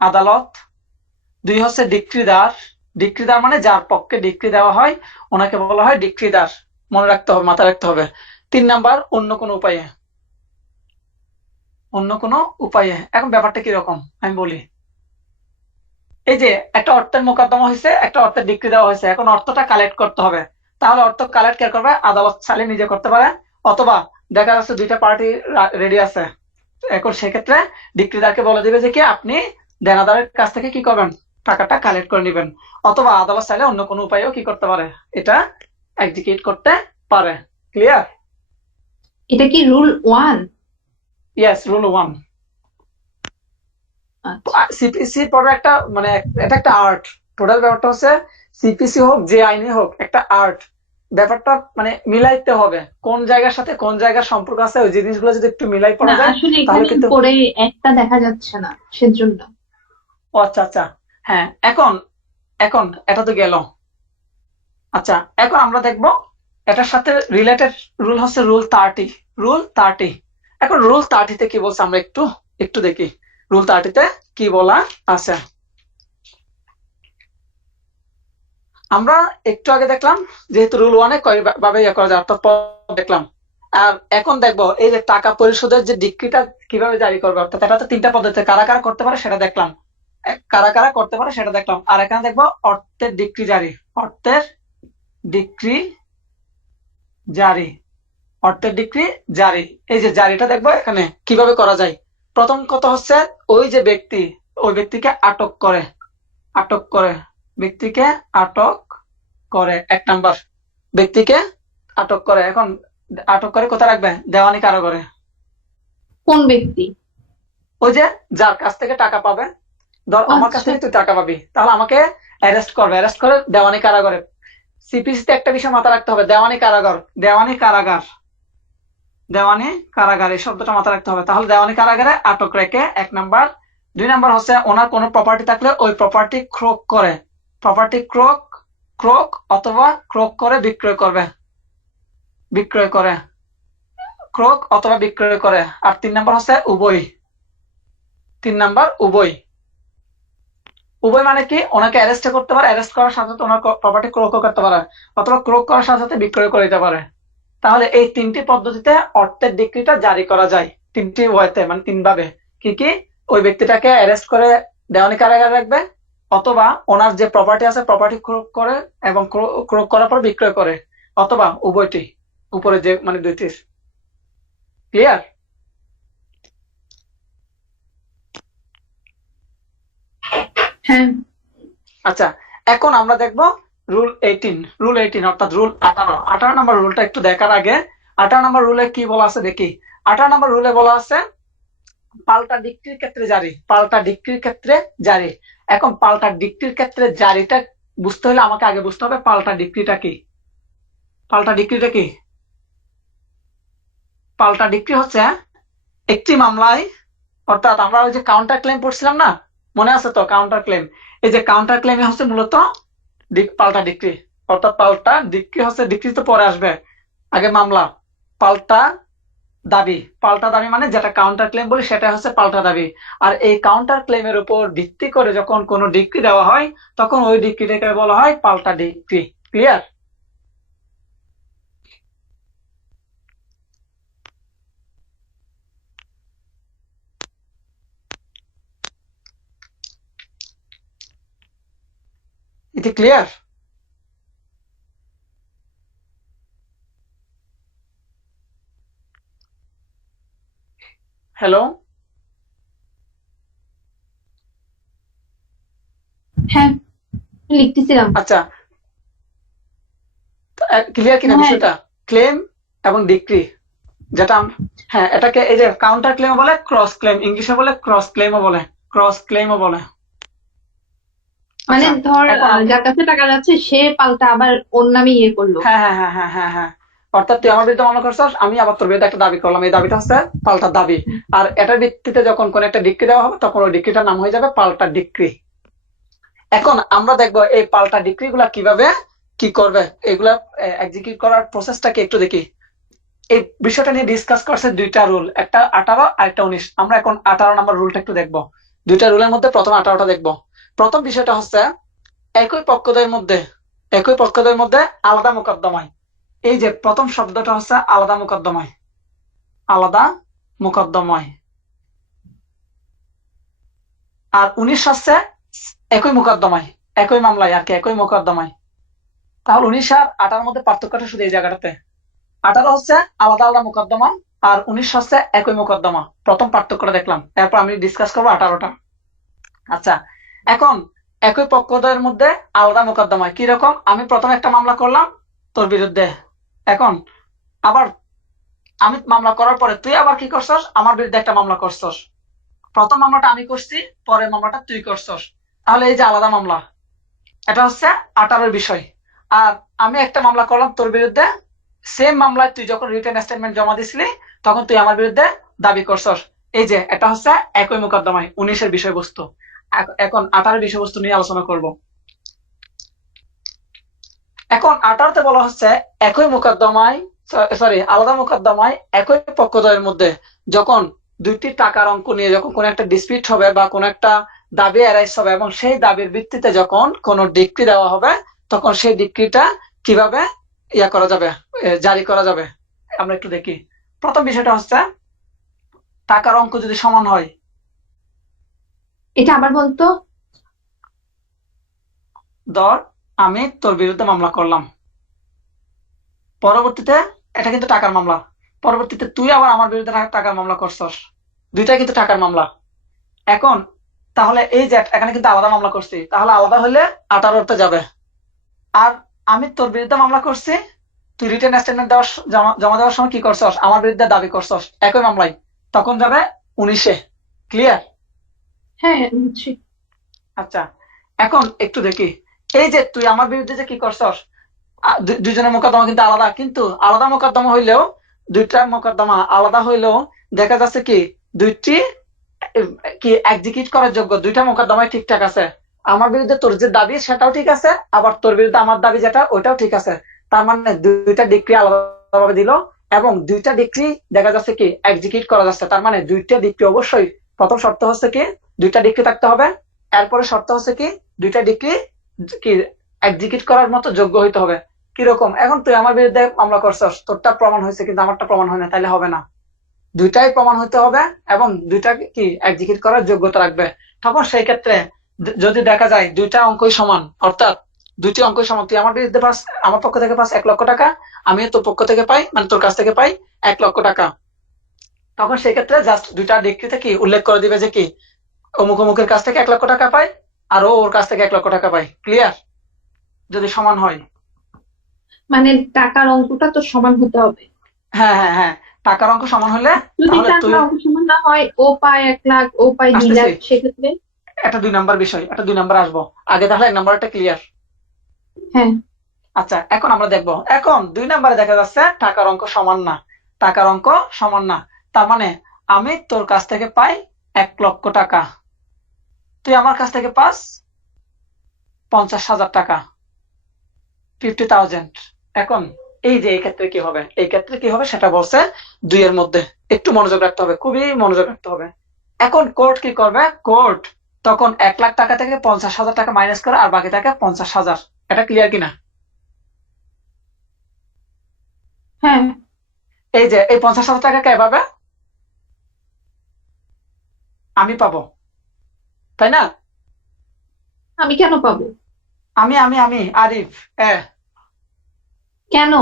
আদালত। 2 হচ্ছে ডিক্রিদার, ডিক্রিদার মানে যার পক্ষে ডিক্রি দেওয়া হয় ওনাকে বলা হয় ডিক্রিদার, মনে রাখতে হবে, মাথায় রাখতে হবে। 3 নাম্বার অন্য কোনো উপায়ে, অন্য কোনো উপায়ে। এখন ব্যাপারটা কিরকম আমি বলি, এই যে একটা অর্থের মোকদ্দমা হয়েছে, একটা অর্থের ডিক্রি দেওয়া হয়েছে, এখন অর্থটা কালেক্ট করতে হবে। তাহলে অর্থ কালেক্ট কে করবে? আদালত চাইলে নিজে করতে পারে, অথবা দেখা যাচ্ছে 2টা পার্টি রেডি আছে, এখন সেক্ষেত্রে ডিক্রিদারকে বলে দিবে যে কি আপনি দেনাদারের কাছ থেকে কি করবেন, টাকাটা কালেক্ট করে নেবেন। অথবা আদালত চাইলে অন্য কোনো উপায়েও কি করতে পারে, এটা এক্সিকিউট করতে পারে। ক্লিয়ার? এটা কি রুল 1? Yes, rule 1। সিপিসি পড়ার একটা মানে এটা একটা আর্ট। টোটাল ব্যাপারটা হচ্ছে সিপিসি হোক যে আইনি হোক, একটা আর্ট। ব্যাপারটা মানে মিলাইতে হবে, কোন জায়গার সাথে কোন জায়গার সম্পর্ক আছে, ওই জিনিসগুলো যদি একটু মিলাই না, পড়া যায় আসলে তাহলে এখানে কিন্তু। পরে একটা দেখা যাচ্ছে না, সেজন্য। ও আচ্ছা আচ্ছা, হ্যাঁ। এখন এখন এটা তো গেল। আচ্ছা, এখন আমরা দেখব এটার সাথে রিলেটেড রুল হচ্ছে রুল 30। রুল 30, এখন রুল 30-তে কি বলছে আমরা একটু একটু দেখি রুল 30-তে কি বলা আছে। আমরা একটু আগে দেখলাম যেহেতু রুল 1-এ কয়ভাবে ইয়ে করা যায়, অর্থাৎ দেখলাম। আর এখন দেখবো এই যে টাকা পরিশোধের যে ডিক্রিটা কিভাবে জারি করবে, অর্থাৎ এটা তো 3টা পদ্ধতি, কারা কারা করতে পারে সেটা দেখলাম, কারা কারা করতে পারে সেটা দেখলাম। আর এখানে দেখবো অর্থের ডিক্রি জারি, অর্থের ডিক্রি জারি, অর্থের ডিক্রি জারি। এই যে জারিটা দেখবো এখানে কিভাবে করা যায়। প্রথম কথা হচ্ছে ওই যে ব্যক্তি, ওই ব্যক্তিকে আটক করে, আটক করে, ব্যক্তিকে আটক করে, 1 নাম্বার, ব্যক্তিকে আটক করে। এখন আটক করে কোথায় রাখবে? দেওয়ানি কারাগারে। কোন ব্যক্তি? ওই যে যার কাছ থেকে টাকা পাবে, ধর আমার কাছ আচ্ছা, থেকে তুই টাকা পাবি, তাহলে আমাকে অ্যারেস্ট করবে, অ্যারেস্ট করে দেওয়ানি কারাগারে। সিপিসিতে একটা বিষয় মাথা রাখতে হবে, দেওয়ানি কারাগার, দেওয়ানি কারাগার, দেওয়ানি কারাগার, এই শব্দটা মাথা রাখতে হবে। তাহলে দেওয়ানি কারাগারে আটক রেখে 1 নাম্বার। 2 নাম্বার হচ্ছে ওনার কোনো প্রপার্টি থাকলে ওই প্রপার্টি ক্রোক করে, প্রপার্টি ক্রোক, ক্রোক অথবা ক্রোক করে বিক্রয় করবে, বিক্রয় করে, ক্রোক অথবা বিক্রয় করে। আর 3 নাম্বার হচ্ছে উভয়, 3 নাম্বার উভয়। উভয় মানে কি, ওনাকে অ্যারেস্ট করতে পারে, অ্যারেস্ট করার সাথে সাথে ওনার প্রপার্টি ক্রোকও করতে পারে, অথবা ক্রোক করার সাথে সাথে বিক্রয় করে দিতে পারে। তাহলে এই তিনটি পদ্ধতিতে অর্থের ডিক্রিটা জারি করা যায়, তিনটি ওয়েতে, মানে তিন ভাবে। কি কি? ওই ব্যক্তিটাকে অ্যারেস্ট করে দেওয়ানি কারাগারে রাখবে, অথবা ওনার যে প্রপার্টি আছে প্রপার্টি ক্রোক করে এবং ক্রোক করার পর বিক্রয় করে, অথবা উভয়টি, উপরে যে মানে দুইটি। ক্লিয়ার? হ্যাঁ। আচ্ছা, এখন আমরা দেখব রুল 18 অর্থাৎ রুল 18 নম্বর রুলটা একটু দেখার আগে 18 নম্বর রুলে কি বলা আছে দেখি। 18 নম্বর রুলে বলা আছে পাল্টা ডিক্রির ক্ষেত্রে জারি, পাল্টা ডিক্রির ক্ষেত্রে জারি। এখন পাল্টা ডিক্রির ক্ষেত্রে জারিটা বুঝতে হলে আমাকে আগে বুঝতে হবে পাল্টা ডিক্রিটা কি। পাল্টা ডিক্রিটা কি? পাল্টা ডিক্রি হচ্ছে একটি মামলায়, অর্থাৎ আমরা ওই যে কাউন্টার ক্লেম পড়ছিলাম না, মনে আছে তো কাউন্টার ক্লেম? এই যে কাউন্টার ক্লেমে হচ্ছে মূলত পাল্টা ডিক্রি, অর্থাৎ পাল্টা ডিক্রি হচ্ছে, ডিক্রি তো পরে আসবে, আগে মামলা। পাল্টা দাবি, পাল্টা দাবি মানে যেটা কাউন্টার ক্লেম বলি সেটা হচ্ছে পাল্টা দাবি। আর এই কাউন্টার ক্লেমের উপর ভিত্তি করে যখন কোনো ডিক্রি দেওয়া হয় তখন ওই ডিক্রিটাকে বলা হয় পাল্টা ডিক্রি। ক্লিয়ার? এটা ক্লিয়ার? হ্যালো? হ্যাঁ, লিখতেছিলাম। আচ্ছা, ক্লিয়ার কিনা হ্যাঁ, বিষয়টা? ক্লেম এবং ডিক্রি, যেটা হ্যাঁ, এটাকে এই যে কাউন্টার ক্লেমও বলে, ক্রস ক্লেম, ইংলিশে বলে ক্রস ক্লেমও বলে, ক্রস ক্লেমও বলে। মানে আচ্ছা, ধর এখন যার কাছে টাকা যাচ্ছে সে পাল্টা আবার ওর নামে ইয়ে করলো। হ্যাঁ হ্যাঁ হ্যাঁ হ্যাঁ হ্যাঁ হ্যাঁ, অর্থাৎ তুই আমার বিরুদ্ধে মামলা করছিস, আমি আবার তোর বিরুদ্ধে একটা দাবি করলাম, এই দাবিটা হচ্ছে পাল্টা দাবি। আর এটার ভিত্তিতে যখন কোন একটা ডিক্রি দেওয়া হবে তখন ওই ডিক্রিটার নাম হয়ে যাবে পাল্টা ডিক্রি। এখন আমরা দেখবো এই পাল্টা ডিক্রি গুলা কিভাবে কি করবে, এগুলা এক্সিকিউট করার প্রসেসটা কি একটু দেখি। এই বিষয়টা নিয়ে ডিসকাস করছে দুইটা রুল, একটা 18 আর একটা 19। আমরা এখন 18 নম্বর রুলটা একটু দেখবো। দুইটা রুলের মধ্যে প্রথম 18টা দেখবো। প্রথম বিষয়টা হচ্ছে একই পক্ষদের মধ্যে আলাদা মোকদ্দমায়। এই যে প্রথম শব্দটা হচ্ছে আলাদা মোকদ্দমায়, আলাদা মোকদ্দমায়। আর 19 হচ্ছে একই মোকদ্দমায়, একই মামলায় আর কি, একই মোকদ্দমায়। তাহলে 19 আর 18 মধ্যে পার্থক্যটা শুধু এই জায়গাটাতে। 18 হচ্ছে আলাদা আলাদা মোকদ্দমা, আর 19 হচ্ছে একই মোকদ্দমা। প্রথম পার্থক্যটা দেখলাম, এরপর আমি ডিসকাস করবো 18টা। আচ্ছা, এখন একই পক্ষদের মধ্যে আলাদা মোকদ্দমা কি রকম? আমি প্রথম একটা মামলা করলাম তোর বিরুদ্ধে, এখন আবার আমি মামলা করার পরে তুই আবার কি করছস? আমার বিরুদ্ধে একটা মামলা করছস। প্রথম মামলাটা আমি করছি, পরের মামলাটা তুই করছস। তাহলে এই যে আলাদা মামলা, এটা হচ্ছে 18 বিষয়। আর আমি একটা মামলা করলাম তোর বিরুদ্ধে, সেম মামলায় তুই যখন রিটেন স্টেটমেন্ট জমা দিছিলি তখন তুই আমার বিরুদ্ধে দাবি করছস। এই যে এটা হচ্ছে একই মোকদ্দমায় 19-এর বিষয়বস্তু। এখন 18 বিষয়বস্তু নিয়ে আলোচনা করব। এখন 18তে বলা হচ্ছে একই মোকদ্দমায়, সরি আলাদা মোকদ্দমায় একই পক্ষদ্বয়ের মধ্যে যখন দুইটি টাকার অঙ্ক নিয়ে যখন কোন একটা ডিসপিউট হবে বা কোন একটা দাবি অ্যারাইজ হবে এবং সেই দাবির ভিত্তিতে যখন কোন ডিক্রি দেওয়া হবে তখন সেই ডিক্রিটা কিভাবে ইয়া করা যাবে, জারি করা যাবে। আমরা একটু দেখি। প্রথম বিষয়টা হচ্ছে টাকার অঙ্ক যদি সমান হয়। এটা আবার বলতো। ধর আমি তোর বিরুদ্ধে মামলা করলাম, পরবর্তীতে এটা কিন্তু টাকার মামলা, পরবর্তীতে তুই আবার আমার বিরুদ্ধে টাকার মামলা করছস, দুইটাই কিন্তু টাকার মামলা। এখন তাহলে এই যে এখানে কিন্তু আলাদা মামলা করছি, তাহলে আলাদা হলে 18তে যাবে। আর আমি তোর বিরুদ্ধে মামলা করছি, তুই রিটেন স্টেটমেন্ট জমা দেওয়ার সময় কি করছস? আমার বিরুদ্ধে দাবি করছস একই মামলায়, তখন যাবে 19-এ। ক্লিয়ার? হ্যাঁ, বুঝছি। আচ্ছা, এখন একটু দেখি। এই যে তুই আমার বিরুদ্ধে যে কি করছস, দুইজনের মোকদ্দমা কিন্তু আলাদা, কিন্তু আলাদা মোকদ্দমা হইলেও, দুইটা মোকদ্দমা আলাদা হইলেও দেখা যাচ্ছে কি দুইটি কি এক্সিকিউট করার যোগ্য, দুইটা মোকদ্দমায় ঠিকঠাক আছে। আমার বিরুদ্ধে তোর যে দাবি সেটাও ঠিক আছে, আবার তোর বিরুদ্ধে আমার দাবি যেটা ওইটাও ঠিক আছে। তার মানে দুইটা ডিক্রি আলাদাভাবে দিল এবং দুইটা ডিক্রি দেখা যাচ্ছে কি এক্সিকিউট করা যাচ্ছে। তার মানে দুইটা ডিক্রি অবশ্যই, প্রথম শর্ত হচ্ছে কি দুইটা ডিক্রি থাকতে হবে, এরপরে শর্ত হচ্ছে কি দুইটা ডিক্রি কি এক্সিকিউট করার মতো যোগ্য হইতে হবে। কিরকম? এখন তুই আমার বিরুদ্ধে মামলা করছস, তোরটা প্রমাণ হয়েছে কিন্তু আমারটা প্রমাণ হয় না, তাইলে হবে না। দুইটাই প্রমাণ হতে হবে এবং দুইটা কি এক্সিকিউট করার যোগ্যতা রাখবে। তখন সেই ক্ষেত্রে যদি দেখা যায় দুইটা অঙ্কই সমান, অর্থাৎ দুইটি অঙ্কই সমান, তুই আমার বিরুদ্ধে পাস, আমার পক্ষ থেকে পাস 1 লক্ষ টাকা, আমি তোর পক্ষ থেকে পাই, মানে তোর কাছ থেকে পাই 1 লক্ষ টাকা, তখন সেই ক্ষেত্রে জাস্ট দুইটা ডিক্রিতে কি উল্লেখ করে দিবে যে কি অমুক অমুকের কাছ থেকে 1 লক্ষ টাকা পাই আর ও ওর কাছ থেকে 1 লক্ষ টাকা পাই। ক্লিয়ার? যদি সমান হয়। মানে টাকার অঙ্কটা তো সমান হতে হবে। হ্যাঁ হ্যাঁ হ্যাঁ, টাকার অঙ্ক সমান হলে যদি তাহলে তুই টাকার অঙ্ক সমান না হয়, ও পায় 1 লাখ, ও পায় 2 লাখ, আসতেছি, সেক্ষেত্রে? এটা 2 নাম্বার বিষয়, এটা 2 নাম্বার আসবো। আগে তাহলে 1 নাম্বারটা ক্লিয়ার। হ্যাঁ। আচ্ছা, এখন আমরা দেখবো, এখন 2 নাম্বারে দেখা যাচ্ছে টাকার অঙ্ক সমান না, টাকার অঙ্ক সমান না। তার মানে আমি তোর কাছ থেকে পাই 1 লক্ষ টাকা, তুই আমার কাছ থেকে পাস 50,000 টাকা, 50,000। এখন এই যে এই ক্ষেত্রে কি হবে, এই ক্ষেত্রে কি হবে সেটা বলছে 2 এর মধ্যে। একটু মনোযোগ রাখতে হবে, খুবই মনোযোগ রাখতে হবে। এখন কোর্ট কি করবে, কোর্ট তখন 1 লাখ টাকা থেকে 50,000 টাকা মাইনাস করে আর বাকি থাকে 50,000। এটা ক্লিয়ার কিনা? হ্যাঁ। এই যে এই 50,000 টাকা কে পাবে? আমি পাবো, তাই না? আমি কেন পাবো? আমি আরিফ, কেন?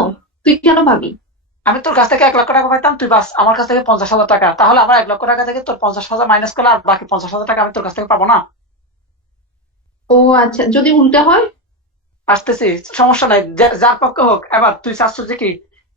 তুই কেন পাবি? আমি তোর কাছ থেকে 1 লক্ষ টাকা পাইতাম, তুই বাস আমার কাছ থেকে 50,000 টাকা, তাহলে আমার 1 লক্ষ টাকা থেকে তোর 50,000 মাইনাস করলে আর বাকি 50,000 টাকা আমি তোর কাছ থেকে পাবো না? ও আচ্ছা, যদি উল্টা হয়? আসতেছি, সমস্যা নাই, যার পক্ষে হোক। এবার তুই চাচ্ছ যে কি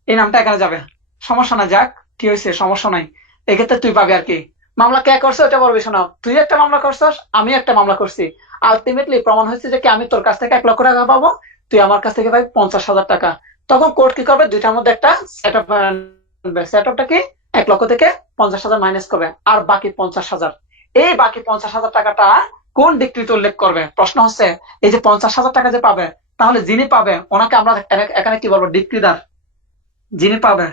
এই নামটা এখানে যাবে, সমস্যা নাই, যাক কি হয়েছে, সমস্যা নাই। এক্ষেত্রে তুই পাবি আর কি। মামলা কে করছে ওটা বড় বিষয় না, তুই একটা মামলা করছিস, আমি একটা মামলা করছি, আলটিমেটলি প্রমাণ হয়েছে যে কি আমি তোর কাছ থেকে 1 লক্ষ টাকা পাবো, তুই আমার কাছ থেকে পাবি 50,000 টাকা। তখন কোর্ট কি করবে, দুইটার মধ্যে একটা সেট আপ আনবে। সেট আপটা কি, 1 লক্ষ থেকে 50,000 মাইনাস করবে আর বাকি 50,000। এই বাকি 50,000 টাকাটা কোন ডিক্রিতে উল্লেখ করবে? প্রশ্ন হচ্ছে এই যে 50,000 টাকা যে পাবে, তাহলে যিনি পাবে ওনাকে আমরা এখানে কি বলবো, ডিক্রিদার। যিনি পাবে,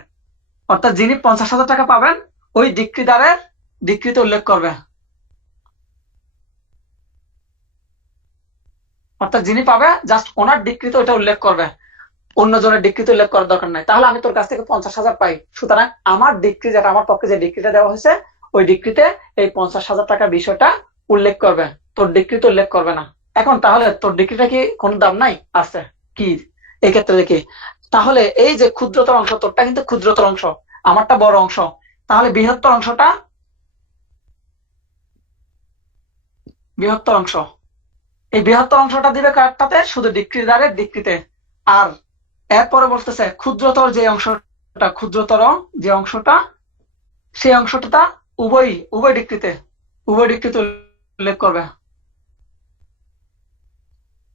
অর্থাৎ যিনি 50,000 টাকা পাবেন, ওই ডিক্রিদারের ডিক্রিতে উল্লেখ করবে। অর্থাৎ যিনি পাবে জাস্ট ওনার ডিক্রিতে ওইটা উল্লেখ করবে, অন্য জনের ডিক্রিতে উল্লেখ করার দরকার নাই। তাহলে আমি তোর কাছ থেকে 50,000 পাই, সুতরাং আমার ডিক্রি, যেটা আমার পক্ষে যে ডিক্রিটা দেওয়া হয়েছে, ওই ডিক্রিতে এই 50,000 টাকার বিষয়টা উল্লেখ করবে, তোর ডিক্রিতে উল্লেখ করবে না। এখন তাহলে তোর ডিক্রিটা কি কোনো দাম নাই? আছে। কি এই ক্ষেত্রে দেখি, তাহলে এই যে ক্ষুদ্রতর অংশ, তোরটা কিন্তু ক্ষুদ্রতর অংশ, আমারটা বড় অংশ, তাহলে বৃহত্তর অংশটা, বৃহত্তর অংশ, এই বৃহত্তর অংশটা দিবে কারটাতে, শুধু ডিক্রিদারের ডিক্রিতে। আর এরপরে বলতেছে ক্ষুদ্রতর যে অংশটা, ক্ষুদ্রতর যে অংশটা, সেই অংশটা উভয় উভয় ডিক্রিতে, উভয় ডিক্রিতে উল্লেখ করবে।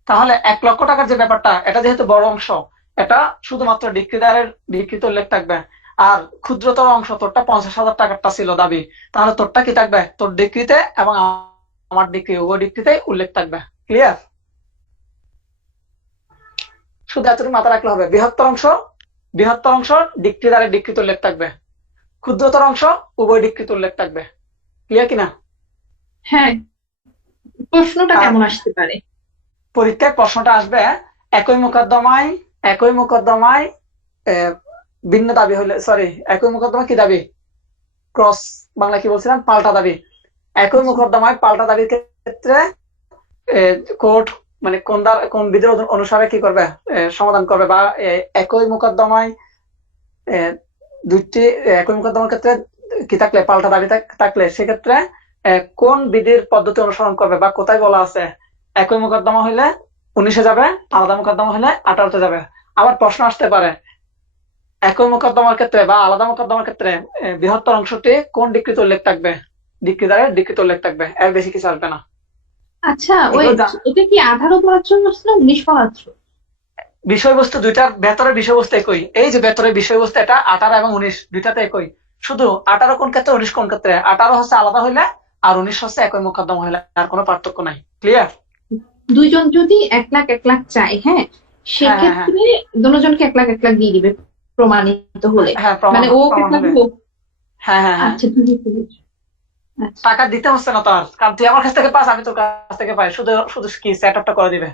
তাহলে 1 লক্ষ টাকার যে ব্যাপারটা, এটা যেহেতু বড় অংশ, এটা শুধুমাত্র ডিক্রিদারের ডিক্রিতে উল্লেখ থাকবে। আর ক্ষুদ্রতর অংশ তোরটা 50,000 টাকারটা ছিল দাবি, তাহলে তোরটা কি থাকবে, তোর ডিক্রিতে এবং আমার ডিক্রি, উভয় ডিক্রিতে উল্লেখ থাকবে। ক্লিয়ার? শুধু এতটুকু মাথা রাখলে হবে, বৃহত্তর অংশ ডিক্রিদারের ডিক্রিতে উল্লেখ থাকবে, ক্ষুদ্রতর অংশ উভয় ডিক্রিতে উল্লেখ থাকবে। ক্লিয়ার কিনা? হ্যাঁ। প্রশ্নটা আর কেমন আসতে পারে? পরীক্ষায় প্রশ্নটা আসবে, একই মোকদ্দমায়, একই মোকদ্দমায় ভিন্ন দাবি হলে, সরি, একই মোকদ্দমা কি দাবি, ক্রস বাংলা কি বলছিলাম, পাল্টা দাবি। একই আচ্ছা। মোকদ্দমায় পাল্টা দাবির ক্ষেত্রে কোর্ট মানে কোন বিধির অনুসারে কি করবে, সমাধান করবে, বা একই মোকদ্দমায় দুইটি, একই মোকদ্দমার ক্ষেত্রে কি থাকলে, পাল্টা দাবি থাকলে, সেক্ষেত্রে কোন বিধির পদ্ধতি অনুসরণ করবে, বা কোথায় বলা আছে একই মোকদ্দমা হইলে 19-এ যাবে, আলাদা মোকদ্দমা হলে 18-তে যাবে। আবার প্রশ্ন আসতে পারে একই মোকদ্দমার ক্ষেত্রে বা আলাদা মোকদ্দমার ক্ষেত্রে বৃহত্তর অংশটি কোন ডিক্রিতে উল্লেখ থাকবে, ডিক্রিদারের ডিক্রিতে উল্লেখ থাকবে, এর বেশি কিছু আসবে না। আচ্ছা, এগুলো এটা কি 18 পড়ার জন্য আসছে না 19 পড়ার জন্য? বিষয়বস্তু দুইটার ভেতরের বিষয়বস্তু একই। এই যে ভেতরের বিষয়বস্তু, এটা 18 এবং 19 দুইটাতে একই, শুধু 18 কোন ক্ষেত্রে 19 কোন ক্ষেত্রে, 18 হচ্ছে আলাদা হইলে আর 19 হচ্ছে একই মোকদ্দমা হইলে, আর কোনো পার্থক্য নাই। ক্লিয়ার? দুইজন যদি 1 লাখ 1 লাখ চায়, হ্যাঁ, হ্যাঁ হ্যাঁ হ্যাঁ সেক্ষেত্রে দুজনকে 1 লাখ 1 লাখ দিয়ে দিবে প্রমাণিত হলে। হ্যাঁ, মানে ও 1 প্রমাণ লাখ হলে। হোক। হ্যাঁ হ্যাঁ হ্যাঁ, আচ্ছা, তুমি বুঝতে পেরেছো। আচ্ছা। টাকা দিতে হচ্ছে না তো আর, কারণ তুই আমার কাছ থেকে পাস, আমি তোর কাছ থেকে পাই, শুধু শুধু কি সেট আপটা করে দিবে।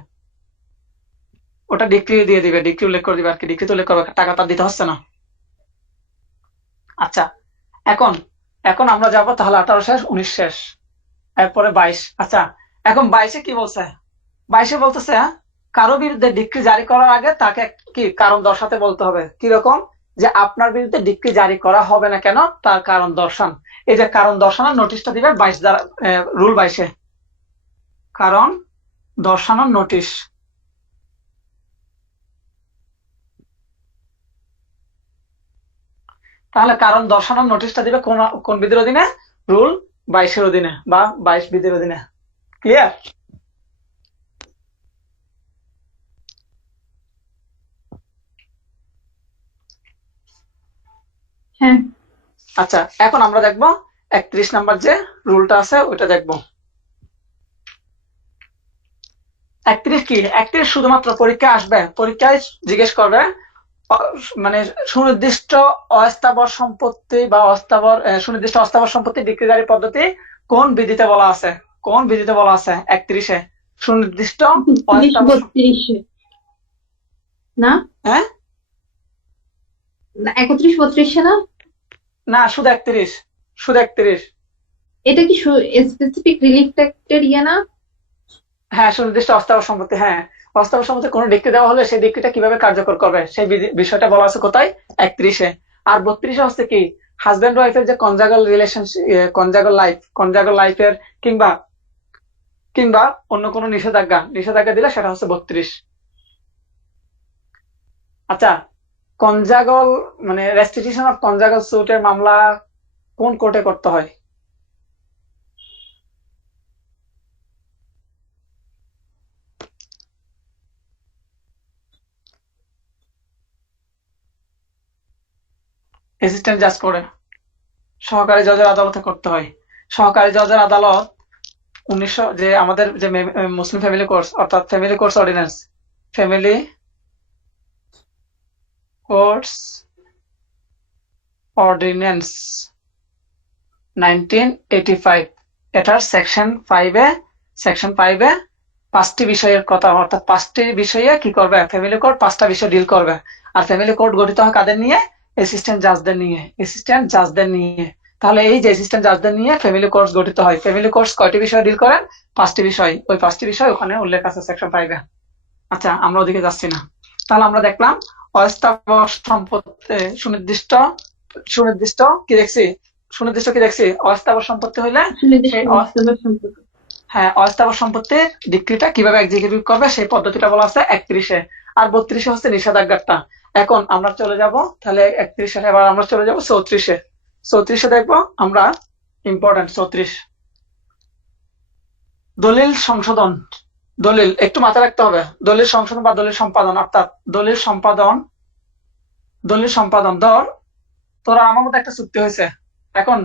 ওটা ডিক্রি দিয়ে দিবে, ডিক্রি উল্লেখ করে দিবে আর কি, ডিক্রিতে উল্লেখ করবে, টাকা তার দিতে হচ্ছে না। আচ্ছা, এখন এখন আমরা যাব তাহলে 18 শেষ 19 শেষ, এরপরে 22। আচ্ছা, এখন 22-এ কি বলছে? 22-এ বলতেছে কারো বিরুদ্ধে ডিক্রি জারি করার আগে তাকে কি কারণ দর্শাতে বলতে হবে। কিরকম? যে আপনার বিরুদ্ধে ডিক্রি জারি করা হবে না কেন, তার কারণ দর্শান। এই যে কারণ দর্শানোর নোটিশটা দিবে 22 দ্বারা, রুল 22-এ কারণ দর্শানোর নোটিশ। তাহলে কারণ দর্শানোর নোটিশটা দিবে কোন কোন বিধির অধীনে? রুল 22-এর অধীনে বা 22 বিধির অধীনে। ক্লিয়ার? হ্যাঁ। আচ্ছা, এখন আমরা দেখবো 31 নাম্বার যে রুলটা আছে ওইটা দেখবো। 31 কি? 31 শুধুমাত্র পরীক্ষা আসবে, পরীক্ষায় জিজ্ঞেস করবে মানে সুনির্দিষ্ট অস্থাবর সম্পত্তি বা সুনির্দিষ্ট অস্থাবর সম্পত্তি ডিক্রিজারি পদ্ধতি কোন বিধিতে বলা আছে? কোন বিধিতে বলা আছে? 31-এ সুনির্দিষ্ট 31 32 না? হ্যাঁ, 31 32 না? না, শুধু 31, শুধু 31। এটা কি স্পেসিফিক রিলিফ অ্যাক্টের ইয়ে না? হ্যাঁ, সুনির্দিষ্ট অস্থাবর সম্পত্তি, হ্যাঁ, অস্থাবর সম্পত্তি কোনো ডিক্রি দেওয়া হলে সেই ডিক্রিটা কিভাবে কার্যকর করবে সেই বিষয়টা বলা আছে কোথায়? 31-এ। আর 32-এ হচ্ছে কি হাজবেন্ড ওয়াইফের যে কনজাগাল রিলেশনশিপ, কনজাগাল লাইফের কিংবা কিংবা অন্য কোনো নিষেধাজ্ঞা দিলে সেটা হচ্ছে 32। আচ্ছা, কনজাগল মানে রেস্টিটিউশন অফ কনজাগল সুটের মামলা কোন কোর্টে করতে হয়? অ্যাসিস্ট্যান্ট জাজ করে, সহকারী জজের আদালতে করতে হয়। সহকারী জজের আদালত 1900 যে আমাদের যে মুসলিম ফ্যামিলি কোর্স, অর্থাৎ family course ordinance, family course ordinance 1985, এটার সেকশন 5-এ 5টি বিষয়ের কথা, অর্থাৎ 5টি বিষয়ে কি করবে ফ্যামিলি কোর্ট? 5টা বিষয় ডিল করবে। আর ফ্যামিলি কোর্ট গঠিত হয় কাদের নিয়ে? অ্যাসিস্ট্যান্ট জাজদের নিয়ে। তাহলে এই যে অ্যাসিস্ট্যান্ট জাজদের নিয়ে ফ্যামিলি কোর্ট গঠিত হয়। ফ্যামিলি কোর্ট কয়টি বিষয় ডিল করেন? 5টি বিষয়। ওই 5টি বিষয় ওখানে উল্লেখ আছে সেকশন 5-এ। আচ্ছা, আমরা ওদিকে যাচ্ছি না। তাহলে আমরা দেখলাম অস্থাবর সম্পত্তি সুনির্দিষ্ট কি দেখছি? অস্থাবর সম্পত্তি হইলে সেই হ্যাঁ, অস্থাবর সম্পত্তির ডিক্রিটা কিভাবে এক্সিকিউট করবে সেই পদ্ধতিটা বলা আছে 31-এ। আর 32-এ হচ্ছে নিষেধাজ্ঞাটা। এখন আমরা চলে যাব তাহলে 31-এ, এবার আমরা চলে যাব 34-এ। 34-এ দেখবো আমরা ইম্পর্টেন্ট 34 দলিল সংশোধন। দলিল একটু মাথায় রাখতে হবে, দলিল সংশোধন বা দলিল সম্পাদন, অর্থাৎ দলিল সম্পাদন ধর তোরা আমার মধ্যে একটা চুক্তি হয়েছে, এখন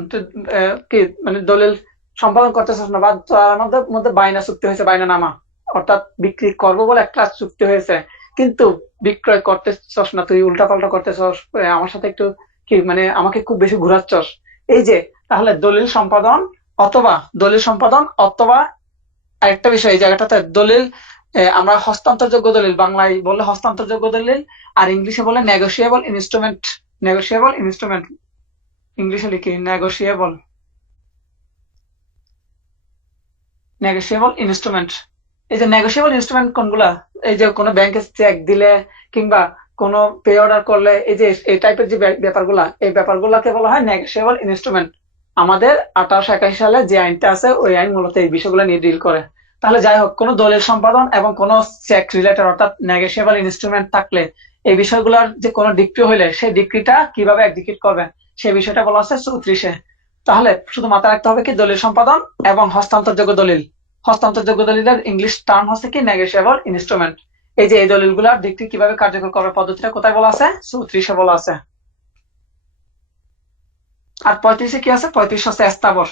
কি মানে দলিল সম্পাদন করতেছিস না, বা আমাদের মধ্যে বাইনা চুক্তি হয়েছে, বাইনানামা, অর্থাৎ বিক্রি করবো বলে একটা চুক্তি হয়েছে, কিন্তু বিক্রয় করতেছস না, তুই উল্টাপাল্টা করতেছস, আমার সাথে একটু কি মানে আমাকে খুব বেশি ঘুরাচ্ছস। এই যে তাহলে দলিল সম্পাদন অথবা আরেকটা বিষয় এই জায়গাটাতে দলিল, আমরা হস্তান্তরযোগ্য দলিল, বাংলায় বললে হস্তান্তরযোগ্য দলিল, আর ইংলিশে বলে নেগোশিয়েবল ইনস্ট্রুমেন্ট। ইংলিশে লিখি নেগোশিয়েবল ইনস্ট্রুমেন্ট। এই যে নেগোশিয়েবল ইনস্ট্রুমেন্ট কোনগুলা? এই যে কোনো ব্যাংকে চেক দিলে কিংবা কোনো পে অর্ডার করলে এই যে এই টাইপের যে ব্যাপারগুলা, এই ব্যাপারগুলাকে বলা হয় নেগোশিয়েবল ইনস্ট্রুমেন্ট। আমাদের 1881 সালে যে আইনটা আছে ওই আইন মূলত এই বিষয়গুলো নিয়ে ডিল করে। তাহলে যাই হোক, কোনো দলিল সম্পাদন এবং কোনো চেক রিলেটেড অর্থাৎ নেগোশিয়েবল ইনস্ট্রুমেন্ট থাকলে এই বিষয়গুলোর যে কোনো ডিক্রি হইলে সেই ডিক্রিটা কিভাবে এক্সিকিউট করবে সেই বিষয়টা বলা আছে 34-এ। তাহলে শুধু মাথায় রাখতে হবে কি দলিল সম্পাদন এবং হস্তান্তরযোগ্য দলিলের ইংলিশ টার্ম হচ্ছে কি নেগোশিয়েবল ইনস্ট্রুমেন্ট। এই যে এই দলিলগুলোর ডিক্রি কিভাবে কার্যকর করবে পদ্ধতিটা কোথায় বলা আছে? 34-এ বলা আছে। আর 35-এ কি আছে? 35 হচ্ছে স্থাবর।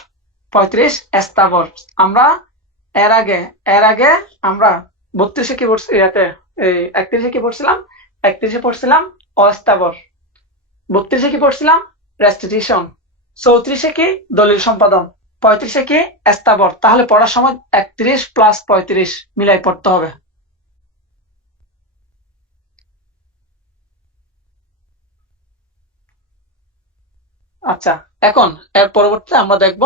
35 স্থাবর। আমরা এর আগে আমরা 32-এ কি পড়ছি, এই 31-এ কি পড়ছিলাম? 31-এ পড়ছিলাম অস্থাবর, 32-এ কি পড়ছিলাম? রেস্টিটিউশন, 34-এ কি? দলিল সম্পাদন, 35-এ কি? স্থাবর। তাহলে পড়ার সময় 31 + 35 মিলাই পড়তে হবে। আচ্ছা, এখন এর পরবর্তীতে আমরা দেখব,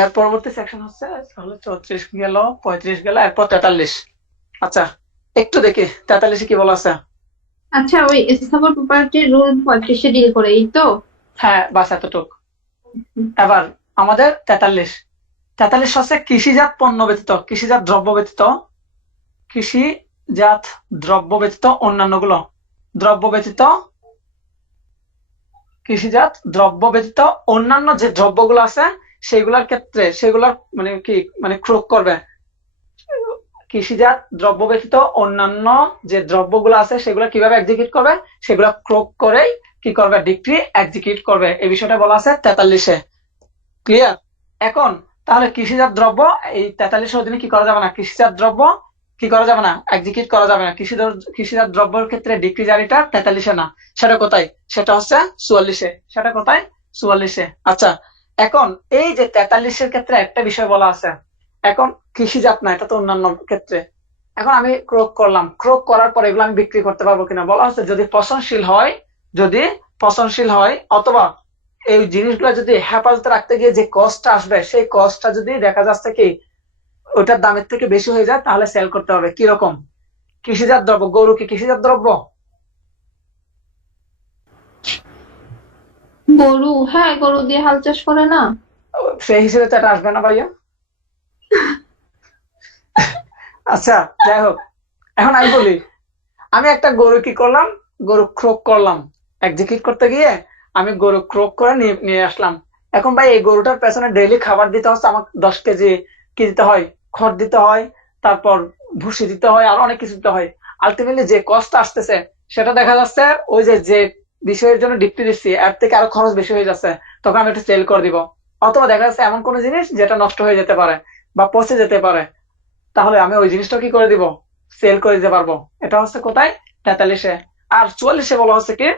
এর পরবর্তী সেকশন হচ্ছে হলো 34 গেল, 35 গেল, এরপর 43। আচ্ছা, একটু দেখি 43 কি বলা আছে। আচ্ছা, ওই স্থাবর প্রপার্টির রুল 35-এ ডিল করে, এই তো? হ্যাঁ, বাস এতটুক। এবার আমাদের 43, 43 হচ্ছে কৃষিজাত পণ্য ব্যতীত, কৃষিজাত দ্রব্য ব্যতীত, কৃষিজাত দ্রব্য ব্যতীত অন্যান্যগুলো, দ্রব্য ব্যতীত, কৃষিজাত দ্রব্য ব্যতীত অন্যান্য যে দ্রব্যগুলো আছে সেগুলোর ক্ষেত্রে সেগুলোর মানে কি মানে ক্রয় করবে। কৃষিজাত দ্রব্য ব্যতীত অন্যান্য যে দ্রব্যগুলো আছে সেগুলো কিভাবে এক্সিকিউট করবে, সেগুলো ক্রয় করেই কি করবে, ডিক্রি এক্সিকিউট করবে। এই বিষয়টা বলা আছে 43-এ। ক্লিয়ার? এখন তাহলে কৃষিজাত দ্রব্য এই 43-এর অধীনে কি করা যাবে না, কৃষিজাত দ্রব্য কি করা যাবে না, এক্সিকিউট করা যাবে না। কৃষিজাত দ্রব্যের ক্ষেত্রে ডিক্রি জারিটা 43-এ না, সেটা কোথায়, সেটা হচ্ছে 44-এ। সেটা কোথায়, 44-এ। আচ্ছা, এখন এই যে 43-এর ক্ষেত্রে একটা বিষয় বলা আছে, এখন কৃষিজাত না, এটা তো অন্যান্য ক্ষেত্রে। এখন আমি ক্রয় করলাম, ক্রয় করার পর এগুলো আমি বিক্রি করতে পারবো কিনা, বলা হচ্ছে যদি পচনশীল হয়, যদি পচনশীল হয়, অথবা এই জিনিসগুলো যদি হেফাজতে রাখতে গিয়ে যে কস্টটা আসবে সেই কস্টটা যদি দেখা যাচ্ছে কি ওটার দামের থেকে বেশি হয়ে যায়, তাহলে সেল করতে হবে। কি রকম, কৃষিজাত দ্রব্য, গরু কি কৃষিজাত দ্রব্য? গরু, হ্যাঁ, গরু দিয়ে হাল চাষ করে না? সেই হিসেবে তো এটা আসবে না ভাইয়া। আচ্ছা, যাই হোক, এখন আমি বলি, আমি একটা গরু কি করলাম, গরু ক্রোক করলাম, এক্সিকিউট করতে গিয়ে আমি গরু ক্রোক করে নিয়ে আসলাম। এখন ভাই এই গরুটার পেছনে ডেইলি খাবার দিতে হচ্ছে আমাকে, 10 কেজি কি দিতে হয়, খড় দিতে হয়, তারপর ভুসি দিতে হয়, আর অনেক কিছু দিতে হয়। আলটিমেটলি যে কষ্ট আসতেছে সেটা দেখা যাচ্ছে ওই যে যে বিষয়ের জন্য ডিপ্টি দিচ্ছি এর থেকে আরো খরচ বেশি হয়ে যাচ্ছে, তখন আমি এটা সেল করে দিব। অথবা দেখা যাচ্ছে এমন কোনো জিনিস যেটা নষ্ট হয়ে যেতে পারে বা পচে যেতে পারে, তাহলে আমি ওই জিনিসটা কি করে দিব, সেল করে দিতে পারবো। এটা হচ্ছে কোথায়, 43-এ। আর 44-এ বলা হচ্ছে কি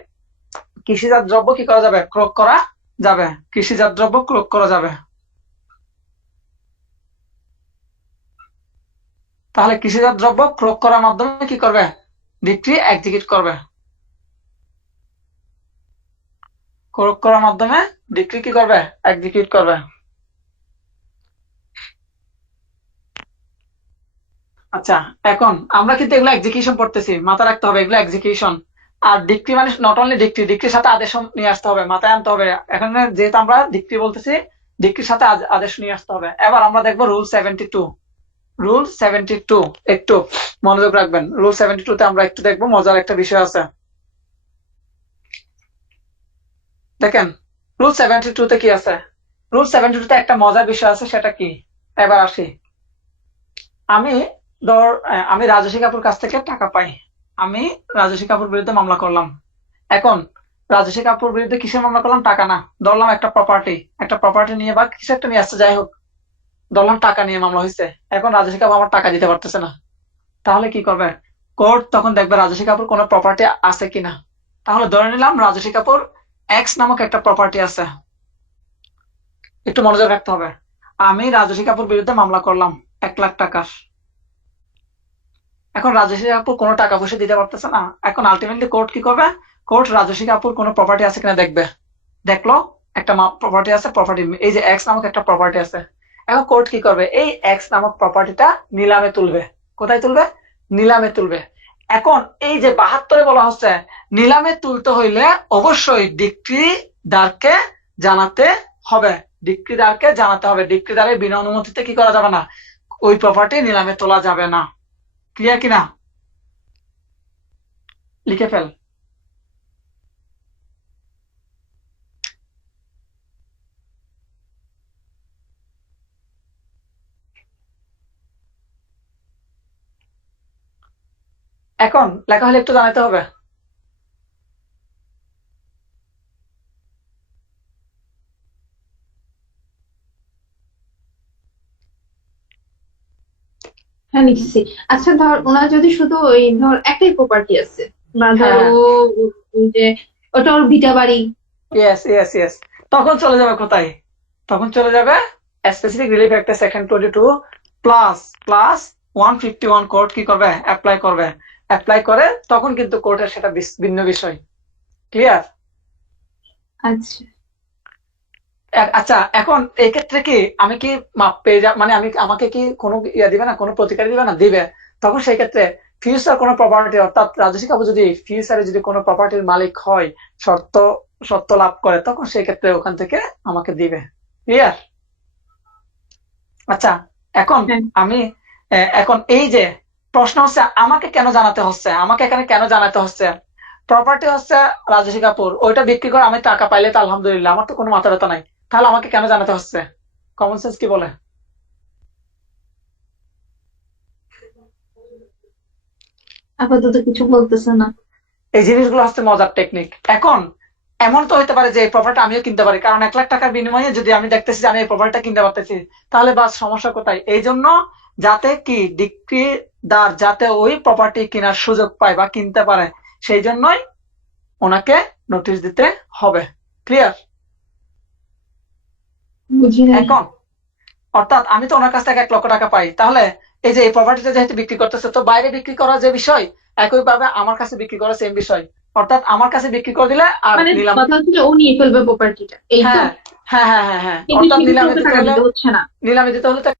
কৃষিজাত দ্রব্য কি করা যাবে, ক্রয় করা যাবে, কৃষিজাত দ্রব্য ক্রয় করা যাবে। তাহলে কৃষিজাত দ্রব্য ক্রয় করার মাধ্যমে কি করবে, ডিক্রি এক্সিকিউট করবে, ক্রয় করার মাধ্যমে ডিক্রি কি করবে, এক্সিকিউট করবে। আচ্ছা, এখন আমরা কিন্তু এগুলো এক্সিকিউশন পড়তেছি, মাথা রাখতে হবে এগুলো এক্সিকিউশন। আর ডিক্রি মানে নট অনলি ডিক্রি, ডিক্রির সাথে আদেশ নিয়ে আসতে হবে, মাথায় আনতে হবে। এখানে যেহেতু আমরা ডিক্রি বলতেছি, ডিক্রির সাথে আদেশ নিয়ে আসতে হবে। এবার আমরা দেখবো রুল 72। রুল 72 একটু মনোযোগ রাখবেন। রুল 72 তে আমরা একটু দেখবো, মজার একটা বিষয় আছে। দেখেন রুল 72 তে কি আছে, রুল 72 তে একটা মজার বিষয় আছে, সেটা কি, এবার আসি। আমি আমি রাজস্বী কাপুর কাছ থেকে টাকা পাই, আমি রাজস্বী কাপুর বিরুদ্ধে মামলা করলাম। এখন রাজস্বী কাপুর বিরুদ্ধে কিসের মামলা করলাম, টাকা না, ধরলাম একটা প্রপার্টি, একটা প্রপার্টি নিয়ে বা কিছু একটা নিয়ে আসছে, যাই হোক, ধরলাম টাকা নিয়ে মামলা হয়েছে। এখন রাজস্বী কাপুর আমার টাকা দিতে পারতেছে না, তাহলে কি করবে, কোর্ট তখন দেখবে রাজস্বী কাপুর কোনো প্রপার্টি আছে কিনা। তাহলে ধরে নিলাম রাজস্বী কাপুর এক্স নামক একটা প্রপার্টি আছে। একটু মনোযোগ রাখতে হবে। আমি রাজস্বী কাপুর বিরুদ্ধে মামলা করলাম 1 লাখ টাকার। এখন রাজস্বী কাপুর কোনো টাকা পয়সা দিতে পারতেছে না। এখন আলটিমেটলি কোর্ট কি করবে, কোর্ট রাজস্বী কাপুর কোনো প্রপার্টি আছে কিনা দেখবে। দেখলো একটা প্রপার্টি আছে, প্রপার্টি এই যে এক্স নামক একটা প্রপার্টি আছে। এখন কোর্ট কি করবে, এই এক্স নামক প্রপার্টিটা নিলামে তুলবে। কোথায় তুলবে, নিলামে তুলবে। এখন এই যে 72-এ বলা হচ্ছে নিলামে তুলতে হইলে অবশ্যই ডিক্রিদারকে জানাতে হবে, ডিক্রিদারকে জানাতে হবে। ডিক্রিদারের বিনা অনুমতিতে কি করা যাবে না, ওই প্রপার্টি নিলামে তোলা যাবে না। ক্লিয়ার কিনা, লিখে ফেল। এখন লেখা হলে একটু জানাতে হবে। হ্যাঁ, লিখছি। আচ্ছা, ধর ওনার যদি শুধু ওই ধর একটাই প্রপার্টি আছে, বা হ্যাঁ, ধরো ওই যে ওটা ওর ভিটা বাড়ি। ইয়েস ইয়েস ইয়েস, তখন চলে যাবে কোথায়, তখন চলে যাবে specific relief act section 22 plus plus 151 court কি করবে, অ্যাপ্লাই করবে। অ্যাপ্লাই করে তখন কিন্তু কোর্টের সেটা ভিন্ন বিষয়। ক্লিয়ার? আচ্ছা, আচ্ছা, এখন এই ক্ষেত্রে কি আমি কি মাপ পেয়ে যা, মানে আমি আমাকে কি কোনো দিবে না, কোনো প্রতিকার দিবে না, দিবে। তখন সেই ক্ষেত্রে ফিউচার কোনো প্রপার্টি, অর্থাৎ রাজস্বী কাপু যদি ফিউচারে যদি কোনো প্রপার্টির মালিক হয়, শর্ত সত্য লাভ করে, তখন সেই ক্ষেত্রে ওখান থেকে আমাকে দিবে। ক্লিয়ার? আচ্ছা, এখন হ্যাঁ, আমি এখন এই যে প্রশ্ন হচ্ছে আমাকে কেন জানাতে হচ্ছে, আমাকে এখানে কেন জানাতে হচ্ছে? প্রপার্টি হচ্ছে রাজস্বী কাপুর, ওইটা বিক্রি করে আমি টাকা পাইলে তো আলহামদুলিল্লাহ, আমার তো কোনো মাথা ব্যথা নাই। তাহলে আমাকে কেন জানাতে হচ্ছে? কমন সেন্স কি বলে? আপাতত কিছু বলতেছে না। এই জিনিসগুলো হচ্ছে মজার টেকনিক। এখন এমন তো হতে পারে যে এই প্রপার্টি আমিও কিনতে পারি, কারণ 1 লাখ টাকার বিনিময়ে যদি আমি দেখতেছি যে আমি এই প্রপার্টিটা কিনতে পারতেছি, তাহলে বাস সমস্যা কোথায়? এই জন্য যাতে কি ডিক্রিদার যাতে ওই প্রপার্টি কেনার সুযোগ পায় বা কিনতে পারে, সেই জন্যই ওনাকে নোটিশ দিতে হবে। ক্লিয়ার? বুঝি নাই। এখন অর্থাৎ আমি তো ওনার কাছ থেকে 1 লক্ষ টাকা পাই, তাহলে এই যে এই প্রপার্টিটা যেহেতু বিক্রি করতেছে, তো বাইরে বিক্রি করা যে বিষয়, একইভাবে আমার কাছে বিক্রি করা সেম বিষয়। অর্থাৎ আমার কাছে বিক্রি করে দিলে আর মানে নিলাম। কথা হচ্ছে যে ও নিয়ে ফেলবে প্রপার্টিটা, এই তো। হ্যাঁ, হ্যাঁ, হ্যাঁ, হ্যাঁ, হ্যাঁ, কিন্তু অর্থাৎ সেক্ষেত্রে নিলামে ওকে দিতে টাকা হলে, দিতে হচ্ছে না। নিলামে দিতে হলে তো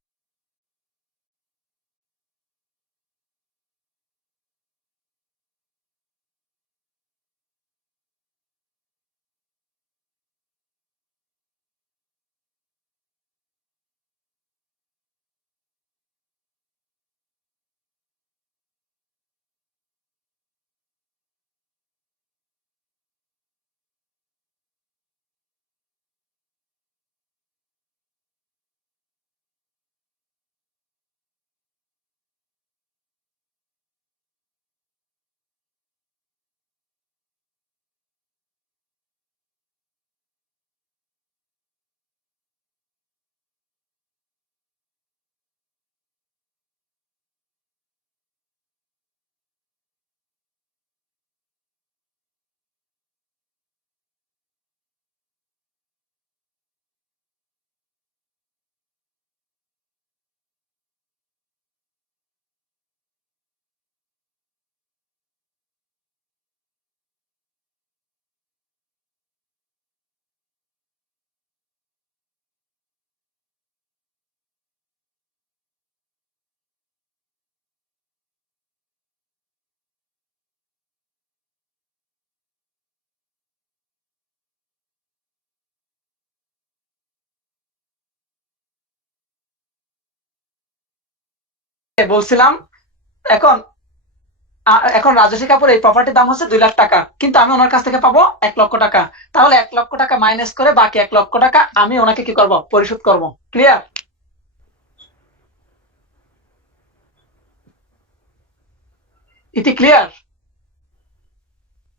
বলছিলাম। এখন এখন রাজস্বী কাপুর এই প্রপার্টির দাম হচ্ছে 2 লাখ টাকা, কিন্তু আমি ওনার কাছ থেকে পাবো 1 লক্ষ টাকা। তাহলে 1 লক্ষ টাকা মাইনাস করে বাকি 1 লক্ষ টাকা আমি ওনাকে কি করব, পরিশোধ করব। ক্লিয়ার? ইতি ক্লিয়ার?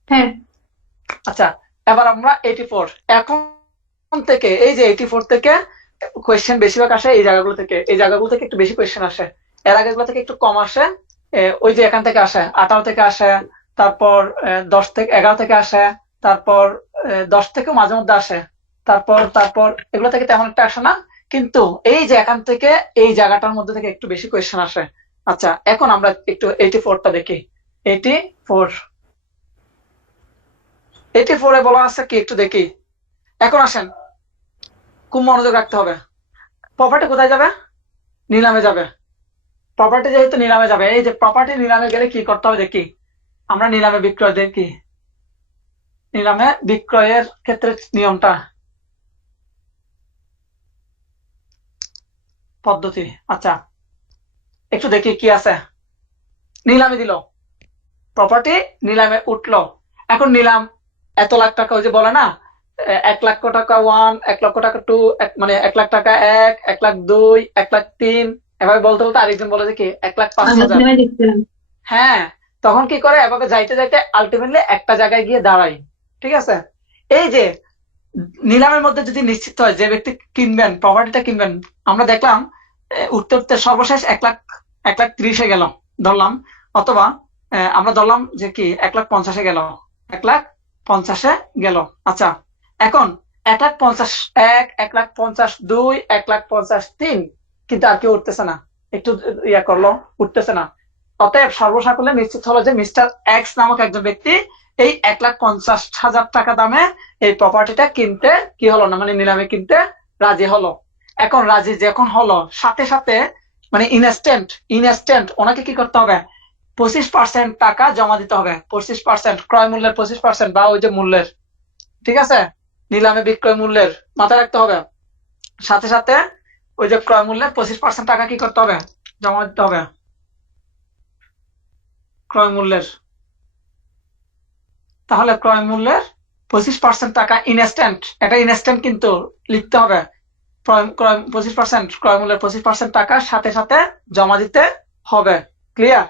হ্যাঁ, আচ্ছা, এবার আমরা 84, এখন থেকে এই যে 84 থেকে কোয়েশ্চেন বেশিরভাগ আসে এই জায়গাগুলো থেকে, এই জায়গাগুলো থেকে একটু বেশি কোয়েশ্চেন আসে, এর আগেগুলো থেকে একটু কম আসে। ওই যে এখান থেকে আসে 18 থেকে আসে, তারপর 10 থেকে 11 থেকে আসে, তারপর 10 থেকে মাঝে মধ্যে আসে, তারপর তারপর এগুলো থেকে তেমন একটা আসে না। কিন্তু এই যে এখান থেকে এই জায়গাটার মধ্যে থেকে একটু বেশি কোয়েশ্চেন আসে। আচ্ছা, এখন আমরা একটু 84টা দেখি। 84, 84 এ বলা আছে কি একটু দেখি। এখন আসেন, খুব মনোযোগ রাখতে হবে। প্রপার্টি কোথায় যাবে? নিলামে যাবে। প্রপার্টি যেহেতু নিলামে যাবে, এই যে প্রপার্টি নিলামে গেলে কি করতে হবে দেখি। আমরা নিলামে বিক্রয় দেখি, নিলামে বিক্রয়ের ক্ষেত্রে নিয়মটা, পদ্ধতি। আচ্ছা, একটু দেখি কি আছে। নিলামে দিল, প্রপার্টি নিলামে উঠলো। এখন নিলাম এত লাখ টাকা, ওই যে বলে না 1 লক্ষ টাকা 1, 1 লক্ষ টাকা 2, মানে 1 লাখ টাকা 1, 1 লাখ 2, 1 লাখ 3, এভাবে বলতে বলতে আরেকজন বলে যে কি 1 লাখ 5 হাজার। সিনেমায় দেখছিলাম। হ্যাঁ, তখন কি করে এভাবে যাইতে যাইতে আলটিমেটলি একটা জায়গায় গিয়ে দাঁড়াই। ঠিক আছে? এই যে নিলামের মধ্যে যদি নিশ্চিত হয় যে ব্যক্তি কিনবেন, প্রপার্টিটা কিনবেন, আমরা দেখলাম উঠতে উঠতে সর্বশেষ 1 লাখ 30-এ গেল ধরলাম, অথবা আমরা ধরলাম যে কি 1 লাখ 50-এ গেল, 1 লাখ 50-এ গেল। আচ্ছা, এখন 1 লাখ 50, 1, 1 লাখ 50, 2, 1 লাখ 50, 3, কিন্তু আর কেউ উঠতেছে না। একটু ইয়া করলো, উঠতেছে না। অতএব সর্বসাকুল্যে নিশ্চিত হলো যে মিস্টার এক্স নামক একজন ব্যক্তি এই 1,50,000 টাকা দামে এই প্রপার্টিটা কিনতে কি হলো না, মানে নিলামে কিনতে রাজি হলো। এখন রাজি যখন হলো, সাথে সাথে মানে ইনস্ট্যান্ট ওনাকে কি করতে হবে, 25% টাকা জমা দিতে হবে। 25% ক্রয় মূল্যের 25% বা ওই যে মূল্যের, ঠিক আছে, নিলামে বিক্রয় মূল্যের মাথায় রাখতে হবে। সাথে সাথে ওই যে ক্রয় মূল্যের 25% টাকা কি করতে হবে, জমা দিতে হবে ক্রয় মূল্যের। তাহলে ক্রয় মূল্যের 25% টাকা ইনস্ট্যান্ট, এটা ইনস্ট্যান্ট কিন্তু লিখতে হবে। 25% ক্রয় মূল্যের 25% টাকা সাথে সাথে জমা দিতে হবে। ক্লিয়ার?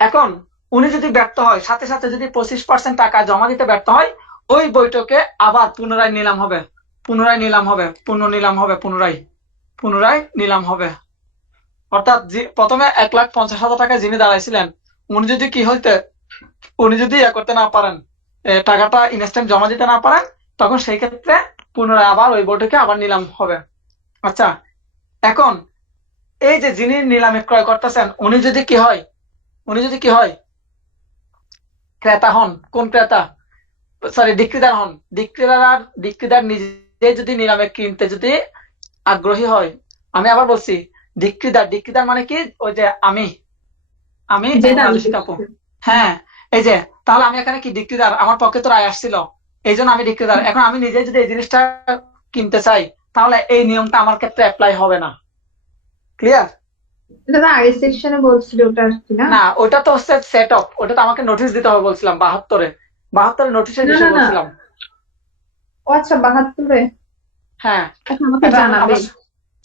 এখন উনি যদি ব্যর্থ হয়, সাথে সাথে যদি 25% টাকা জমা দিতে ব্যর্থ হয়, ওই বইটাকে আবার পুনরায় নিলাম হবে, পুনরায় নিলাম হবে, পুনর্নিলাম হবে, পুনরায় নিলাম হবে। অর্থাৎ প্রথমে 1,50,000 টাকা যিনি দাঁড়াইছিলেন, উনি যদি কি হইতে, উনি যদি করতে না পারেন, টাকাটা ইনস্ট্যান্ট জমা দিতে না পারেন, তখন সেই ক্ষেত্রে পুনরায় আবার ওই বইটাকে আবার নিলাম হবে। আচ্ছা, এখন এই যে যিনি নিলামে ক্রয় করতেছেন, উনি যদি কি হয়, ক্রেতা হন, কোন ক্রেতা, সরি বিক্রেতার হন, বিক্রেতার নিজে যদি নিলামে কিনতে যদি আগ্রহী হয়, আমি আবার বলছি ডিক্রিদার মানে কি, ওই যে আমি যেটা আমি রাজস্বী কাপু, হ্যাঁ, এই যে, তাহলে আমি এখানে কি ডিক্রিদার, আমার পক্ষে তো রায় আসছিল, এই জন্য আমি ডিক্রিদার। এখন আমি নিজে যদি এই জিনিসটা কিনতে চাই, তাহলে এই নিয়মটা আমার ক্ষেত্রে অ্যাপ্লাই হবে না। ক্লিয়ার? এটা তো আগের সেকশনে বলছিল ওটা আর কি না? না, ওটা তো হচ্ছে সেট আপ, ওটা তো আমাকে নোটিশ দিতে হবে বলছিলাম 72-এ নোটিশের না না বিষয় না, বলছিলাম। ও আচ্ছা 72-এ। হ্যাঁ, আচ্ছা আমাকে এটা জানাবে। আমরা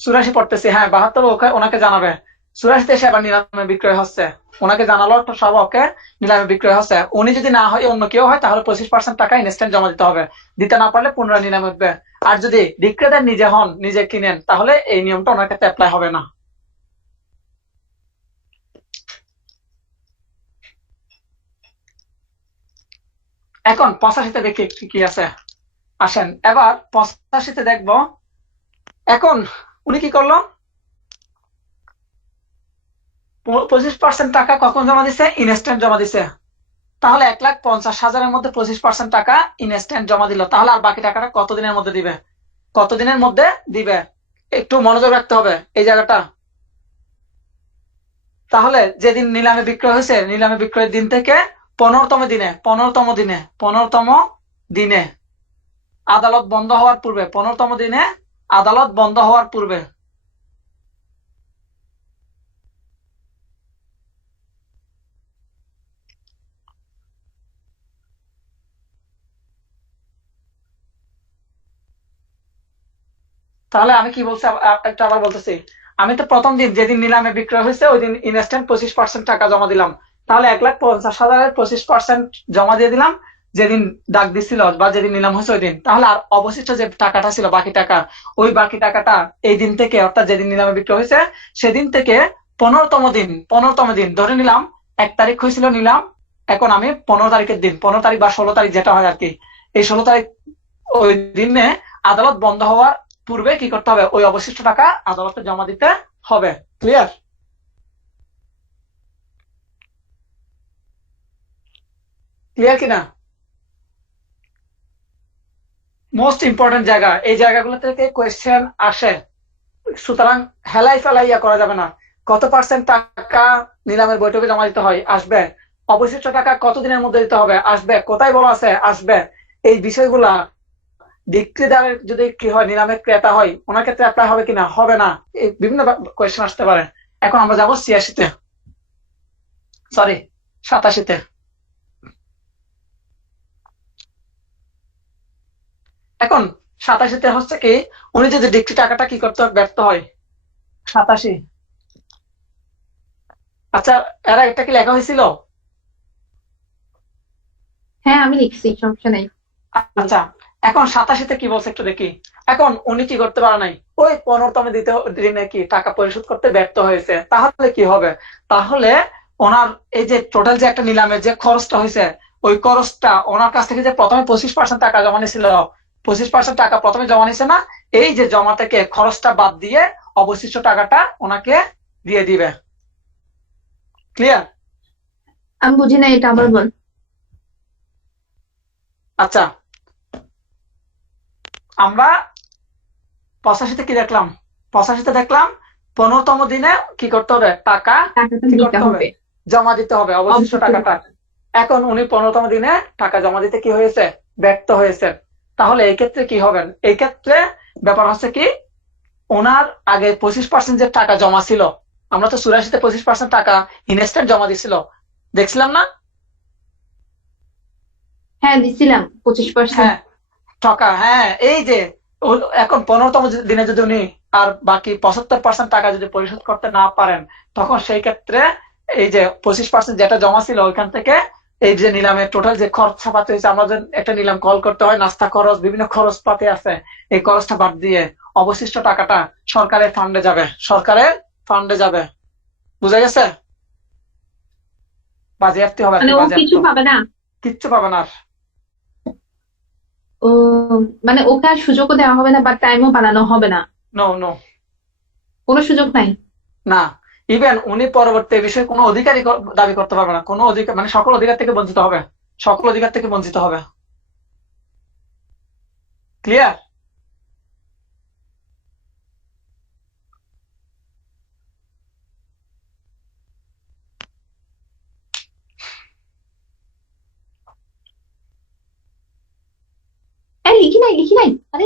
84 পড়তেছি, হ্যাঁ 72 ওনাকে জানাবে। 84-তে এসে আবার নিলামে বিক্রয় হচ্ছে, ওনাকে জানালো তো সব ওকে, নিলামে বিক্রয় হচ্ছে। উনি যদি না হয়, অন্য কেউ হয়, তাহলে 25% টাকা ইনস্ট্যান্ট জমা দিতে হবে। দিতে না পারলে পুনরায় নিলামে উঠবে। আর যদি বিক্রেতা নিজে হন, নিজে কিনেন, তাহলে এই নিয়মটা ওনার ক্ষেত্রে অ্যাপ্লাই হবে না। এখন 85-তে দেখি কি আছে, আসেন এবার 85-তে দেখবো। এখন উনি কি করলো, 25% টাকা কখন জমা দিছে, ইনস্ট্যান্ট জমা দিছে। তাহলে 1,50,000-এর মধ্যে 25% টাকা ইনস্ট্যান্ট জমা দিল, তাহলে আর বাকি টাকাটা কতদিনের মধ্যে দিবে, একটু মনোযোগ রাখতে হবে এই জায়গাটা। তাহলে যেদিন নিলামে বিক্রয় হয়েছে, নিলামে বিক্রয়ের দিন থেকে 15তম দিনে আদালত বন্ধ হওয়ার পূর্বে, 15তম দিনে আদালত বন্ধ হওয়ার পূর্বে, তাহলে আমি কি বলছি, একটা আবার বলতেছি। আমি তো প্রথম দিন যেদিন নিলামে বিক্রয় হয়েছে, ওই দিন ইনস্ট্যান্ট 25% টাকা জমা দিলাম। তাহলে 1,50,000-এর 25% জমা দিয়ে দিলাম যেদিন ডাক দিছিল বা যেদিন নিলাম হয়েছে ওই দিন। তাহলে আর অবশিষ্ট যে টাকাটা ছিল, বাকি টাকা, ওই বাকি টাকাটা এই দিন থেকে, অর্থাৎ যেদিন নিলামে বিক্রয় হয়েছে সেদিন থেকে 15তম দিন ধরে নিলাম, 1 তারিখ হয়েছিল নিলাম, এখন আমি 15 তারিখের দিন, 15 তারিখ বা 16 তারিখ যেটা হয় আর কি, এই 16 তারিখ ওই দিনে আদালত বন্ধ হওয়ার পূর্বে কি করতে হবে, ওই অবশিষ্ট টাকা আদালতে জমা দিতে হবে। ক্লিয়ার? কিনা? মোস্ট ইম্পর্টেন্ট জায়গা, এই জায়গাগুলো থেকে কোয়েশ্চেন আসে, সুতরাং হেলাই ফেলাইয়া করা যাবে না। কত পার্সেন্ট টাকা নিলামের বৈঠকে জমা দিতে হয়, আসবে। অবশিষ্ট টাকা কতদিনের মধ্যে দিতে হবে, আসবে। কোথায় বলা আছে, আসবে। এই বিষয়গুলা বিক্রেতার যদি কি হয়, নিলামের ক্রেতা হয়, ওনার ক্ষেত্রে অ্যাপ্লাই হবে কিনা, হবে না। এই বিভিন্ন কোয়েশ্চেন আসতে পারে। এখন আমরা যাবো 86-তে, সরি 87-তে। এখন 87-তে হচ্ছে কি, উনি যদি ডিক্রি টাকাটা কি করতে ব্যর্থ হয়, 87। আচ্ছা, এরা এটা কি লেখা হয়েছিল? হ্যাঁ আমি লিখছি, সমস্যা নাই। আচ্ছা, এখন 87-তে কি বলছে একটু দেখি। এখন উনি কি করতে পারে নাই, ওই 15তম দিনে কি টাকা পরিশোধ করতে ব্যর্থ হয়েছে, তাহলে কি হবে, তাহলে ওনার এই যে টোটাল যে একটা নিলামের যে খরচটা হয়েছে, ওই খরচটা ওনার কাছ থেকে যে প্রথমে 25% টাকা জমা নিয়েছিল, 25% টাকা প্রথমে জমা নিছে না, এই যে জমা থেকে খরচটা বাদ দিয়ে অবশিষ্ট টাকাটা ওনাকে দিয়ে দিবে। ক্লিয়ার? আমি বুঝি না, এটা আবার বল। আচ্ছা, আমরা 85-তে কি দেখলাম? 85-তে দেখলাম 15তম দিনে কি করতে হবে? টাকা টাকাটা কি দিতে করতে হবে? হবে, জমা দিতে হবে, অবশিষ্ট অবশিষ্ট টাকাটা। এখন উনি 15তম দিনে টাকা জমা দিতে কি হয়েছে? ব্যর্থ হয়েছে। তাহলে এই ক্ষেত্রে কি হবেন? এই ক্ষেত্রে ব্যাপার হচ্ছে কি, ওনার আগে 25% যে টাকা জমা ছিল, আমরা তো 84-তে 25% টাকা ইনস্ট্যান্ট জমা দিছিল, দেখছিলাম না? হ্যাঁ দিছিলাম 25%। হ্যাঁ, টাকা, হ্যাঁ, এই যে এখন 15তম দিনে যদি উনি আর বাকি 75% টাকা যদি পরিশোধ করতে না পারেন, তখন সেই ক্ষেত্রে এই যে 25% যেটা জমা ছিল ওইখান থেকে এই যে নিলামের টোটাল যে খরচাপাতি হয়েছে, আমরা যে একটা নিলাম কল করতে হয়, নাস্তা খরচ, বিভিন্ন খরচ পাতি আছে, এই খরচটা বাদ দিয়ে অবশিষ্ট টাকাটা সরকারের ফান্ডে যাবে, সরকারের ফান্ডে যাবে। বুঝা গেছে? বাজেয়াপ্তি হবে আর মানে কি, ও বাজেয়াপ্ত। কিছু পাবে না? কিচ্ছু পাবে না আর। ও মানে ওকে আর সুযোগও দেওয়া হবে না বা টাইমও বাড়ানো হবে না? নো, নো, কোনো সুযোগ নাই? না। ইভেন উনি পরবর্তী এই বিষয়ে কোনো অধিকারই দাবি করতে পারবে না, কোনো অধিকার, মানে সকল অধিকার থেকে বঞ্চিত হবে, সকল অধিকার থেকে বঞ্চিত হবে। ক্লিয়ার? এই লিখি নাই, লিখি নাই, আরে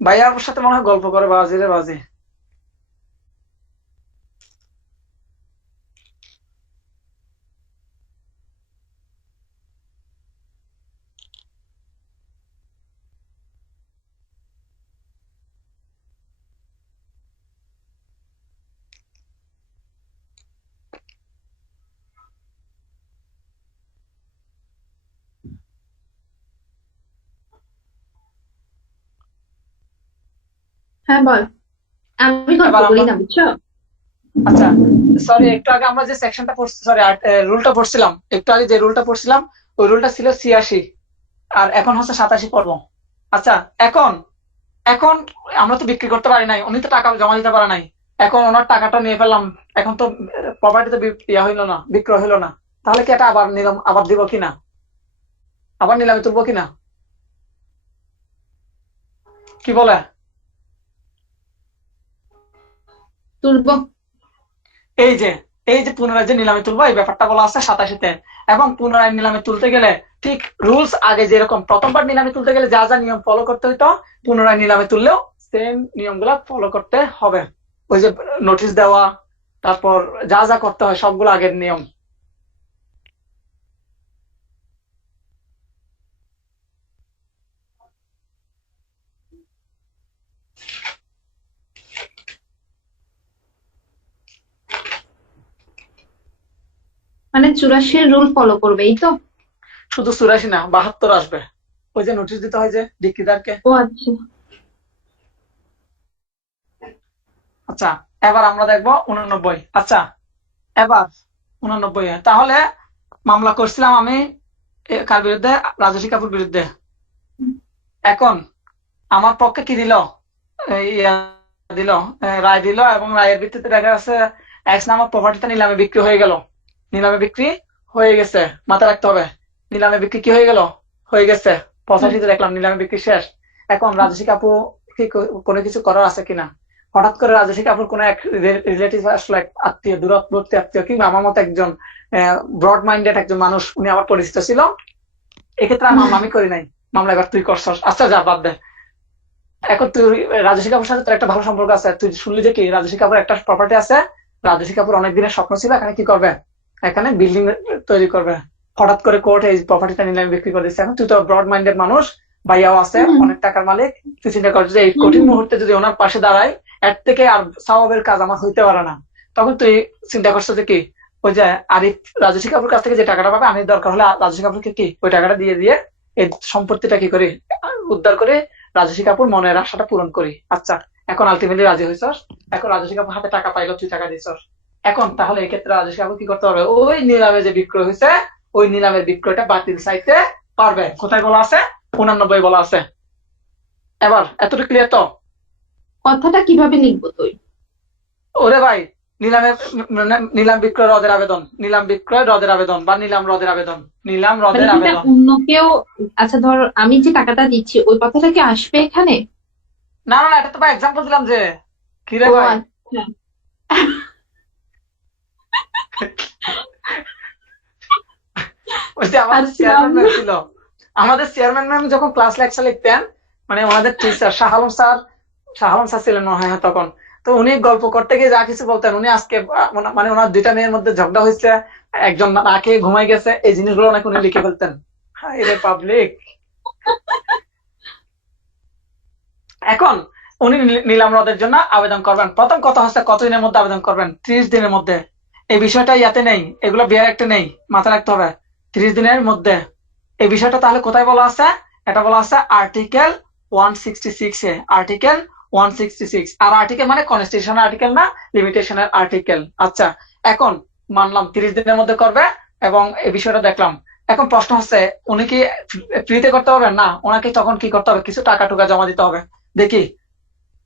ভাইয়ার সাথে মনে হয় গল্প করে, বাজি রে বাজি। হ্যাঁ বল। আমি গল্প এবার বলি আমরা, না, বুঝছো? আচ্ছা, সরি, একটু আগে আমরা যে সেকশনটা পড়ছি, সরি, রুলটা পড়ছিলাম, একটু আগে যে রুলটা পড়ছিলাম, ওই রুলটা ছিল 86, আর এখন হচ্ছে 87 পর্ব। আচ্ছা, এখন এখন আমরা তো বিক্রি করতে পারি নাই, উনি তো টাকা জমা দিতে পারে নাই, এখন ওনার টাকাটা নিয়ে ফেললাম, এখন তো প্রপার্টি তো ইয়া হইলো না, বিক্রয় হইলো না, তাহলে কি এটা আবার নিলাম, আবার দিব কিনা, আবার নিলামে তুলবো কিনা, কি বলে? তুলবো। এই যে এই যে পুনরায় যে নিলামে তুলবো, এই ব্যাপারটা বলা আছে 87-তে। এবং পুনরায় নিলামে তুলতে গেলে ঠিক রুলস আগে যেরকম প্রথমবার নিলামে তুলতে গেলে যা যা নিয়ম ফলো করতে হইতো, পুনরায় নিলামে তুললেও সেম নিয়মগুলো ফলো করতে হবে। ওই যে নোটিশ দেওয়া, তারপর যা যা করতে হয় সবগুলো আগের নিয়ম। মানে 84 রুল ফলো করবে, এই তো? শুধু 84 না, 72 আসবে। ওই যে নোটিশ দিতে হয় যে ডিক্রিদারকে। ও আচ্ছা। আচ্ছা, এবার আমরা দেখবো 89। আচ্ছা, এবার 89, তাহলে মামলা করছিলাম আমি কার বিরুদ্ধে? রাজস্বী কাপুর বিরুদ্ধে। এখন আমার পক্ষে কি দিল? ইয়া দিল, রায় দিল, এবং রায়ের ভিত্তিতে দেখা যাচ্ছে এক্স নামক প্রপার্টিটা নিলামে বিক্রি হয়ে গেল। নিলামে বিক্রি হয়ে গেছে, মাথায় রাখতে হবে। নিলামে বিক্রি কি হয়ে গেল? হয়ে গেছে। 85-তে দেখলাম নিলামে বিক্রি শেষ। এখন রাজস্বী কাপুর কি কোনো কিছু করার আছে কিনা? হঠাৎ করে রাজস্বী কাপুর কোন এক রিলেটিভ আসলো, এক আত্মীয়, দূরবর্তী আত্মীয়, কিংবা আমার মতো একজন ব্রড মাইন্ডেড একজন মানুষ, উনি আমার পরিচিত ছিল, এক্ষেত্রে আর মামলা আমি করি নাই, মামলা এবার তুই করছস। আচ্ছা যা, বাদ দে। এখন তুই রাজস্বী কাপুর সাথে তোর একটা ভালো সম্পর্ক আছে, তুই শুনলি যে কি রাজস্বী কাপুর একটা প্রপার্টি আছে, রাজস্বী কাপুর অনেক দিনের স্বপ্ন ছিল এখানে কি করবে, এখানে বিল্ডিং তৈরি করবে। হঠাৎ করে কোর্ট এই প্রপার্টিটা নিলামে বিক্রি করে দিচ্ছে। এখন তুই তো ব্রড মাইন্ডেড মানুষ, ভাইয়াও আছে, অনেক টাকার মালিক, তুই চিন্তা করছিস যে এই কঠিন মুহূর্তে যদি ওনার পাশে দাঁড়াই, এর থেকে আর স্বভাবের কাজ আমার হইতে পারে না। তখন তুই চিন্তা করছিস যে কি, ওই যে আরিফ রাজস্বী কাপুর কাছ থেকে যে টাকাটা পাবে, আমি দরকার হলে রাজস্বী কাপুরকে কি ওই টাকাটা দিয়ে দিয়ে এই সম্পত্তিটা কি করি, উদ্ধার করে রাজস্বী কাপুর মনের আশাটা পূরণ করি। আচ্ছা, এখন আলটিমেটলি রাজি হয়েছস, এখন রাজস্বী কাপুর হাতে টাকা পাইলো, তুই টাকা দিছস। এখন তাহলে এই ক্ষেত্রে রাজস্বী কাপুর কি করতে পারবে? ওই নিলামে যে বিক্রয় হয়েছে, ওই নিলামের বিক্রয়টা বাতিল চাইতে পারবে। কোথায় বলা আছে? 89 বলা আছে। এবার এতটুকু ক্লিয়ার তো? কথাটা কিভাবে লিখবো তুই? ওরে ভাই, নিলামে নিলাম বিক্রয় রদের আবেদন, নিলাম বিক্রয় রদের আবেদন বা নিলাম রদের আবেদন, নিলাম মানে রদের সেটা আবেদন। অন্য কেউ, আচ্ছা ধর আমি যে টাকাটা দিচ্ছি ওই কথাটা কি আসবে এখানে? না না না, এটা তো ভাই এক্সাম্পল দিলাম যে, কি রে ও ভাই, আচ্ছা। ওই যে আমাদের আচ্ছা চেয়ারম্যান ম্যাম ছিল, আমাদের চেয়ারম্যান ম্যাম যখন ক্লাস লেকচার লিখতেন, মানে আমাদের টিচার শাহ আলম স্যার ছিলেন মনে হয় হ্যাঁ তখন। তো উনি গল্প করতে গিয়ে যা কিছু বলতেন, উনি আজকে মানে ওনার দুইটা মেয়ের মধ্যে ঝগড়া হয়েছে, একজন না খেয়ে ঘুমাই গেছে, এই জিনিসগুলো অনেক উনি লিখে ফেলতেন। হায় রে পাবলিক। এখন উনি নিলাম রদের জন্য আবেদন করবেন। প্রথম কথা হচ্ছে কতদিনের মধ্যে আবেদন করবেন? 30 দিনের মধ্যে। এই বিষয়টা ইয়াতে নেই, এগুলো বিয়ার একটা নেই, মাথায় রাখতে হবে 30 দিনের মধ্যে। এই বিষয়টা তাহলে কোথায় বলা আছে? এটা বলা আছে আর্টিকেল 166 এ, আর্টিকেল 166। আর আর্টিকেল মানে কনস্টিটিউশন আর্টিকেল না, লিমিটেশনের আর্টিকেল। আচ্ছা, এখন মানলাম 30 দিনের মধ্যে করবে, এবং এই বিষয়টা দেখলাম। এখন প্রশ্ন হচ্ছে, উনি কি ফ্রিতে করতে পারবেন? না, ওনাকে তখন কি করতে হবে? কিছু টাকা টুকা জমা দিতে হবে। দেখি,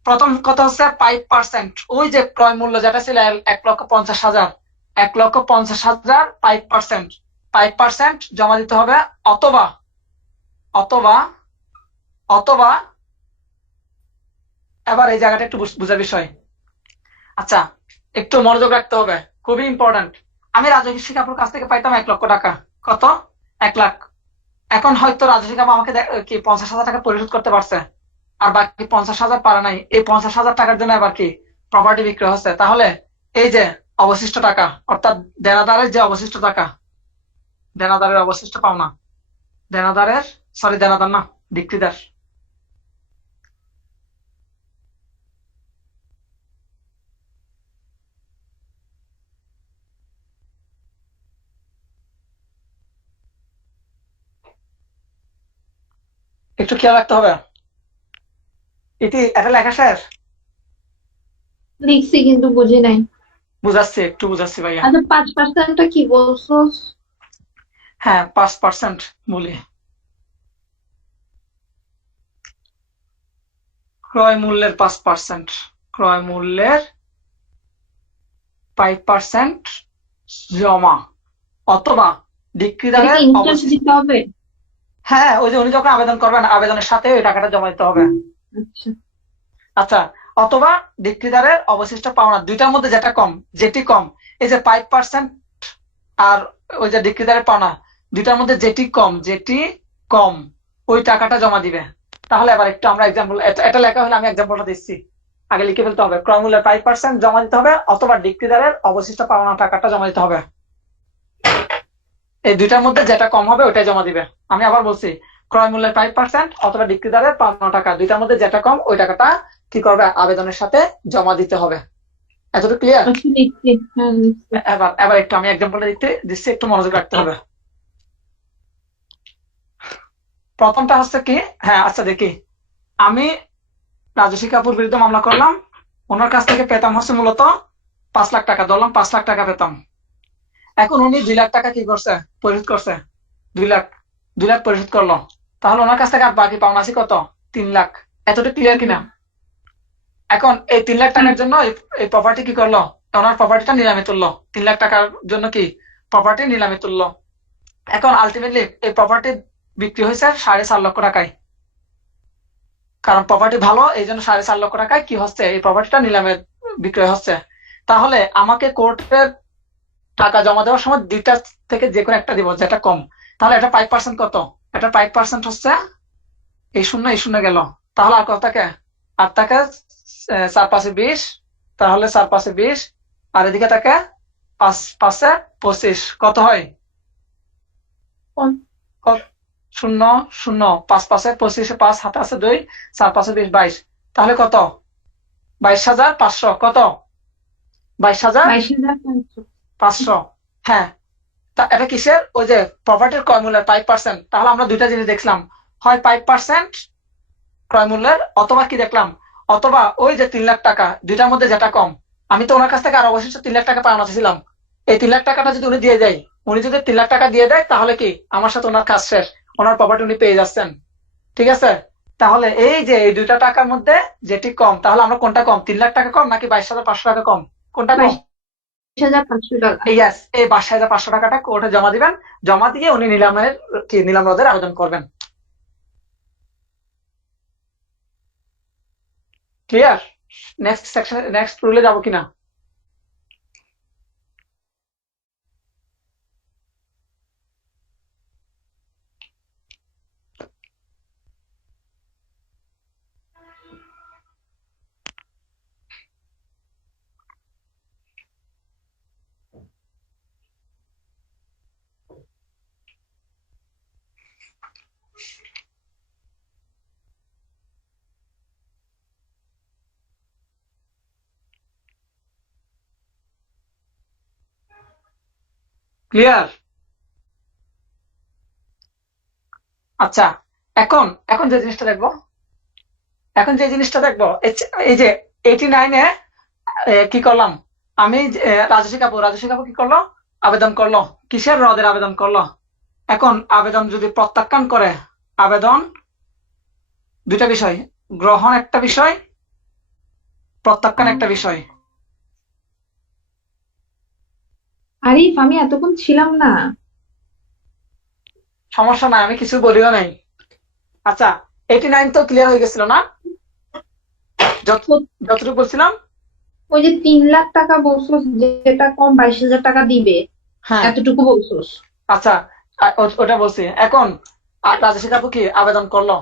প্রথম কথা হচ্ছে 5%। ওই যে ক্রয় মূল্য যেটা ছিল 1,50,000, 1,50,000 5%, 5% জমা দিতে হবে। অথবা অথবা অথবা এবার এই জায়গাটা একটু বুঝার বিষয়। আচ্ছা, একটু মনোযোগ রাখতে হবে, খুবই ইম্পর্টেন্ট। আমি রাজস্বী কাপুর কাছ থেকে পাইতাম 1,00,000 টাকা। কত? 1 লাখ। এখন হয়তো রাজস্বী কাপুর আমাকে কি 50,000 টাকা পরিশোধ করতে পারছে, আর বাকি 50,000 পারে নাই। এই 50,000 টাকার জন্য এবার কি প্রপার্টি বিক্রি হচ্ছে। তাহলে এই যে অবশিষ্ট টাকা, অর্থাৎ দেনাদারের যে অবশিষ্ট টাকা, দেনাদারের অবশিষ্ট পাওনা, দেনাদারের, সরি দেনাদার না, বিক্রিদার, একটু খেয়াল রাখতে হবে। এটা লেখা শেষ? লিখছি কিন্তু বুঝি নাই। বুঝাচ্ছি, একটু বুঝাচ্ছি ভাইয়া। আচ্ছা 5%টা কি বলছো? হ্যাঁ, 5% বলি। ক্রয় মূল্যের 5%, ক্রয় মূল্যের 5% জমা, অথবা এটা কি বিক্রিদারের ইনস্ট্যান্ট অবশিষ্ট। দিতে হবে? হ্যাঁ, ওই যে উনি যখন আবেদন করবেন, আবেদনের সাথে ওই টাকাটা জমা দিতে হবে। আচ্ছা। আচ্ছা, অথবা বিক্রিদারের অবশিষ্ট পাওনা, দুইটার মধ্যে যেটা কম, যেটি কম। এই যে 5% আর ওই যে বিক্রিদারের পাওনা, দুইটার মধ্যে যেটি কম, যেটি কম, ওই টাকাটা জমা দিবে। তাহলে এবার একটু আমরা এক্সাম্পল, এটা লেখা হলে আমি এক্সাম্পলটা দিচ্ছি, আগে লিখে ফেলতে হবে। ক্রয় মূল্যের 5% জমা দিতে হবে, অথবা বিক্রিদারের অবশিষ্ট পাওনা টাকাটা জমা দিতে হবে। এই দুইটার মধ্যে যেটা কম হবে ওইটাই জমা দিবে। আমি আবার বলছি, ক্রয় মূল্যের 5% অথবা বিক্রিদারের পাওনা টাকা, দুইটার মধ্যে যেটা কম ওই টাকাটা কি করবে? আবেদনের সাথে জমা দিতে হবে। এতটুকু ক্লিয়ার? আচ্ছা লিখছি, হ্যাঁ লিখছি। এবার এবার একটু আমি এক্সাম্পলটা দিচ্ছি, একটু মনোযোগ রাখতে হবে। প্রথমটা হচ্ছে কি, হ্যাঁ আচ্ছা দেখি, আমি রাজস্বী কাপুর বিরুদ্ধে মামলা করলাম, ওনার কাছ থেকে পেতাম হচ্ছে মূলত 5 লাখ টাকা, ধরলাম 5 লাখ টাকা পেতাম। এখন উনি 2 লাখ টাকা কি করছে? পরিশোধ করছে। 2 লাখ, 2 লাখ পরিশোধ করলো। তাহলে ওনার কাছ থেকে আর বাকি পাওনা আছে কত? 3 লাখ। এতটা ক্লিয়ার কিনা? এখন এই 3 লাখ টাকার জন্য এই প্রপার্টি কি করলো? ওনার প্রপার্টিটা নিলামে তুললো। 3 লাখ টাকার জন্য কি প্রপার্টি নিলামে তুললো। এখন আলটিমেটলি এই প্রপার্টি বিক্রি হয়েছে 4.5 লক্ষ টাকায়। কারণ প্রপার্টি ভালো, এই জন্য 4.5 লক্ষ টাকায় কি হচ্ছে? এই প্রপার্টিটা নিলামে বিক্রয় হচ্ছে। তাহলে আমাকে কোর্টের টাকা জমা দেওয়ার সময় দুইটা থেকে যে কোনো একটা দিব, যেটা কম। তাহলে এটা 5% কত? এটা 5% হচ্ছে এই শূন্য গেল। তাহলে আর কত থাকে? আর থাকে 4 5 20। তাহলে 4 5 20, আর এদিকে থাকে 5 5 25। কত হয়? ক- শূন্য শূন্য, 5 5 25, 5 হাতে আছে 2, 4 5 20, 22। তাহলে কত? 22,500। কত? 22,500। 22,500। হ্যাঁ, তা এটা কিসের? ওই যে প্রপার্টির ক্রয় মূল্যের 5%। তাহলে আমরা দুইটা জিনিস দেখলাম, হয় 5% ক্রয় মূল্যের, অথবা কি দেখলাম? অথবা ওই যে 3 লাখ টাকা, দুইটার মধ্যে যেটা কম। আমি তো ওনার কাছ থেকে আর অবশিষ্ট 3 লাখ টাকা পাওনা ছিলাম। এই 3 লাখ টাকাটা যদি উনি দিয়ে দেয়, উনি যদি 3 লাখ টাকা দিয়ে দেয়, তাহলে কি আমার সাথে ওনার কাজ শেষ, ওনার প্রপার্টি উনি পেয়ে যাচ্ছেন। ঠিক আছে? তাহলে এই যে এই দুইটা টাকার মধ্যে যেটি কম, তাহলে আমরা কোনটা কম? 3 লাখ টাকা কম নাকি 22,500 টাকা কম? কোনটা কম? 22,500 টাকা। ইয়াস, এই 22,500 টাকাটা কোর্টে জমা দিবেন, জমা দিয়ে উনি নিলাম রদের আবেদন করবেন। ক্লিয়ার? নেক্সট সেকশন, নেক্সট রুলে যাবো কিনা? ক্লিয়ার? আচ্ছা, এখন এখন যে জিনিসটা দেখবো, এই যে 89-এ কি করলাম আমি, রাজস্বী কাপু কি করলো? আবেদন করলো। কিসের রদের আবেদন করলো? এখন আবেদন যদি প্রত্যাখ্যান করে, আবেদন দুইটা বিষয়, গ্রহণ একটা বিষয়, প্রত্যাখ্যান একটা বিষয়। আরিফ, আমি এতক্ষণ ছিলাম না। সমস্যা নাই, আমি কিছু বলিও নাই। আচ্ছা, 89 তো ক্লিয়ার হয়ে গেছিল না? যতটুকু বলছিলাম। ওই যে 3 লাখ টাকা বলছোস, যেটা কম 22,000 টাকা দিবে, হ্যাঁ, এতটুকু বলছোস। আচ্ছা, ওটা বলছি। এখন রাজস্বী কাপু কি আবেদন করলো,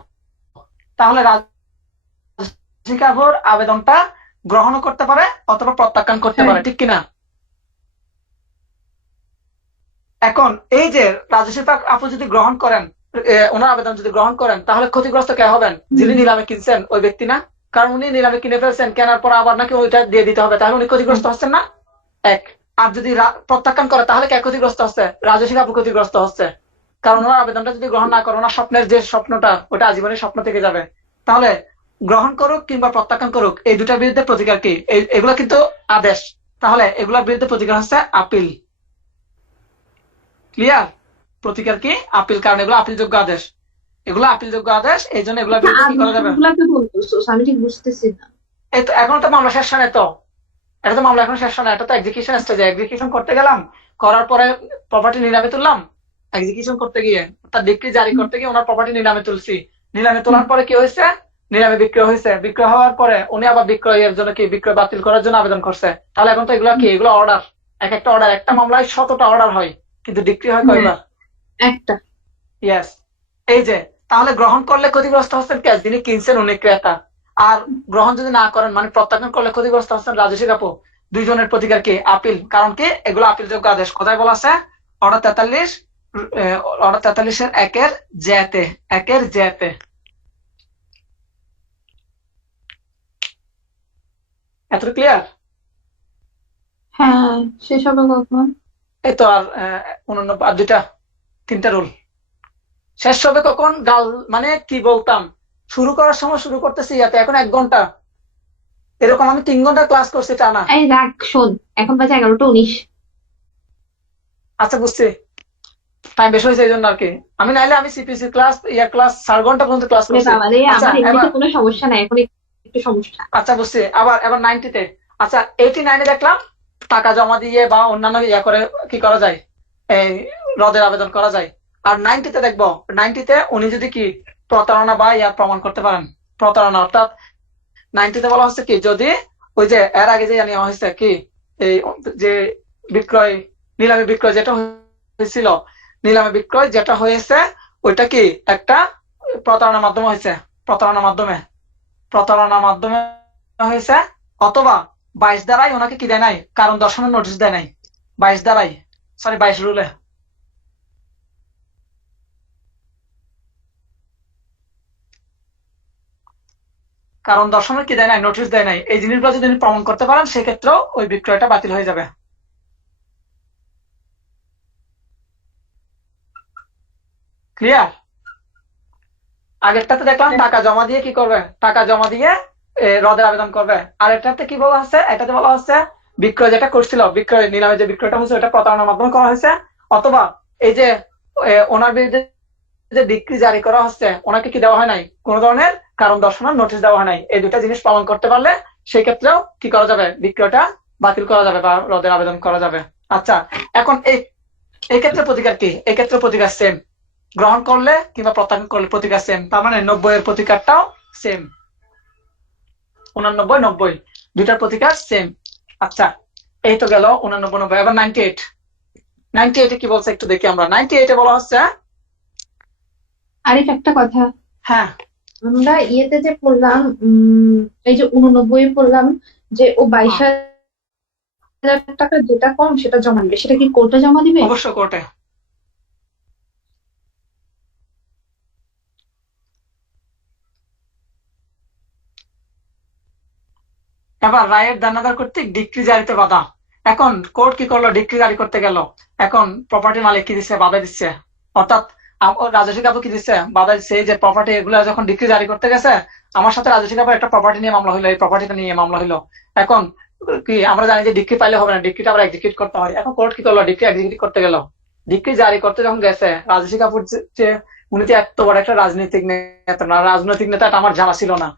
তাহলে রাজস্বী কাপুর আবেদনটা গ্রহণও করতে পারে অথবা প্রত্যাখ্যান করতে হ্যাঁ। পারে, ঠিক কিনা? এখন এই যে রাজস্বী আপু যদি গ্রহণ করেন, ওনার আবেদন যদি গ্রহণ করেন, তাহলে ক্ষতিগ্রস্ত কে হবেন? যিনি নিলামে কিনছেন ওই ব্যক্তি না? কারণ উনি নিলামে কিনে ফেলছেন, কেনার পর আবার নাকি ওইটা দিয়ে দিতে হবে, তাহলে উনি ক্ষতিগ্রস্ত হচ্ছেন না? এক। আর যদি প্রত্যাখ্যান করে, তাহলে কে ক্ষতিগ্রস্ত হচ্ছে? রাজস্বী কাপু ক্ষতিগ্রস্ত হচ্ছে। কারণ ওনার আবেদনটা যদি গ্রহণ না করে, ওনার স্বপ্নের যে স্বপ্নটা, ওটা আজীবনের স্বপ্ন থেকে যাবে। তাহলে গ্রহণ করুক কিংবা প্রত্যাখ্যান করুক, এই দুটার বিরুদ্ধে প্রতিকার কি? এগুলো কিন্তু আদেশ, তাহলে এগুলোর বিরুদ্ধে প্রতিকার হচ্ছে আপিল। ক্লিয়ার? প্রতিকার কি? আপিল, কারণ এগুলো আপিলযোগ্য আদেশ। এগুলো আপিলযোগ্য আদেশ, এই জন্য এগুলোর বিরুদ্ধে কি করা যাবে? আদেশগুলা কি বলতেছোস? আমি ঠিক বুঝতেছি না। এই তো এখনো তো মামলা শেষ হয় নাই তো, এটা তো মামলা এখনো শেষ হয় না, এটা তো এক্সিকিউশন স্টেজে। এক্সিকিউশন করতে গেলাম, করার পরে প্রপার্টি নিলামে তুললাম, এক্সিকিউশন করতে গিয়ে, তার ডিক্রি জারি করতে গিয়ে ওনার প্রপার্টি নিলামে তুলছি। নিলামে তোলার পরে কি হয়েছে? নিলামে বিক্রয় হয়েছে। বিক্রয় হওয়ার পরে উনি আবার বিক্রয়ের জন্য কি, বিক্রয় বাতিল করার জন্য আবেদন করছে। তাহলে এখন তো এগুলো কি, এগুলো অর্ডার। এক একটা অর্ডার, একটা মামলায় 100টা অর্ডার হয়, কিন্তু ডিক্রি হয় হ্যাঁ, কয়বার? একটা। ইয়েস। এই যে, তাহলে গ্রহণ করলে ক্ষতিগ্রস্ত হচ্ছেন কে? যিনি কিনছেন উনি ক্রেতা। আর গ্রহণ যদি না করেন, মানে প্রত্যাখ্যান করলে ক্ষতিগ্রস্ত হচ্ছেন রাজস্বী কাপু। দুইজনের প্রতিকার কি? আপিল। কারণ কি? এগুলো আপিলযোগ্য আদেশ। কোথায় বলা আছে? অর্ডার 43, অর্ডার 43-এর 1-এর জ্যাতে, 1-এর জ্যাতে। এত ক্লিয়ার? হ্যাঁ, শেষ হবে কখন? এই তো আর 89, আর তিনটা রুল। শেষ হবে কখন? গাল, মানে কি বলতাম, শুরু করার সময় শুরু করতেছি ইয়াতে, এখন 1 ঘন্টা। এরকম আমি 3 ঘন্টা ক্লাস করছি টানা। এই রাখ, শোন, এখন বাজে 11টা 19। আচ্ছা, বুঝছি, টাইম বেশি হয়েছে এই জন্য আর কি। আমি নাইলে আমি সিপিসি ক্লাস, ক্লাস 4 ঘন্টা পর্যন্ত ক্লাস রে করছি। বাবা রে, আচ্ছা আমার এবার, এমনিতে কোনো সমস্যা নাই, এখন একটু সমস্যা। আচ্ছা বুঝছি, এবার 90-তে। আচ্ছা, 89-এ দেখলাম টাকা জমা দিয়ে বা অন্যান্য করে কি করা যায়, এই রদের আবেদন করা যায়। আর 90-তে দেখবো, 90-তে উনি যদি কি প্রতারণা বা প্রমাণ করতে পারেন, প্রতারণা, অর্থাৎ 90-তে বলা হচ্ছে কি, যদি ওই যে এর আগে যে নেওয়া হয়েছে কি, এই যে বিক্রয়, নিলামে বিক্রয় যেটা হয়েছিল, নিলামে বিক্রয় যেটা হয়েছে, ওইটা কি একটা প্রতারণার মাধ্যমে হয়েছে, প্রতারণার মাধ্যমে, প্রতারণার মাধ্যমে হয়েছে। অথবা 22 দ্বারাই ওনাকে কি দেয় নাই, কারণ দর্শানোর নোটিশ দেয় নাই। 22 দ্বারাই, সরি 22 রুলে, কারণ দর্শানোর কি দেয় নাই, নোটিশ দেয় নাই। এই জিনিসগুলো যদি উনি প্রমাণ করতে পারেন, সেক্ষেত্রেও ওই বিক্রয়টা বাতিল হয়ে যাবে। ক্লিয়ার? আগেরটাতে দেখলাম টাকা জমা দিয়ে কি করবে, টাকা জমা দিয়ে রদের আবেদন করবে। আর এটাতে কি বলা হচ্ছে? এটাতে বলা হচ্ছে বিক্রয় যেটা করছিল, বিক্রয় নিলামে যে বিক্রয়টা হচ্ছে, ওটা প্রতারণার মাধ্যমে করা হয়েছে। অথবা এই যে ওনার বিরুদ্ধে যে ডিক্রি জারি করা হচ্ছে, ওনাকে কি দেওয়া হয় নাই, কোন ধরনের কারণ দর্শানোর নোটিশ দেওয়া হয় নাই। এই দুটা জিনিস প্রমাণ করতে পারলে, সেই ক্ষেত্রেও কি করা যাবে, বিক্রয়টা বাতিল করা যাবে বা রদের আবেদন করা যাবে। আচ্ছা, এখন এই ক্ষেত্রে প্রতিকার কি? এই ক্ষেত্রে প্রতিকার সেম, গ্রহণ করলে কিংবা প্রত্যাখ্যান করলে প্রতিকার সেম। তার মানে 90 এর প্রতিকারটাও সেম, 89 90 দুইটার প্রতিকার সেম। আচ্ছা, এই তো গেল 89 90। এবার 98, 98 কি বলছে একটু দেখি আমরা। 98 বলা হচ্ছে, আরিফ, একটা কথা, হ্যাঁ আমরা ইয়েতে যে পড়লাম, এই যে 89 পড়লাম, যে ও 22,000 টাকা যেটা কম সেটা জমা দিবে, সেটা কি কোর্টে জমা দিবে? অবশ্য কোর্টে। এবার রায়ের দানাদার কর্তৃক ডিক্রি জারিতে বাধা। এখন কোর্ট কি করলো? ডিক্রি জারি করতে গেল। এখন প্রপার্টি মালিক কি দিচ্ছে? বাধা দিচ্ছে। অর্থাৎ রাজস্বী কাপু কি দিচ্ছে? বাধা দিচ্ছে। এই যে প্রপার্টি, এগুলো যখন ডিক্রি জারি করতে গেছে, আমার সাথে রাজস্বী কাপুর একটা প্রপার্টি নিয়ে মামলা হলো, এই প্রপার্টিটা নিয়ে মামলা হলো। এখন কি আমরা জানি যে ডিক্রি পাইলে হবে না, ডিক্রিটা আবার এক্সিকিউট করতে হয়। এখন কোর্ট কি করলো? ডিক্রি এক্সিকিউট করতে গেল। ডিক্রি জারি করতে যখন গেছে, রাজস্বী কাপুর যে উনি তো এত বড় একটা রাজনৈতিক নেতা না, রাজনৈতিক নেতা আমার জানা ছিল না।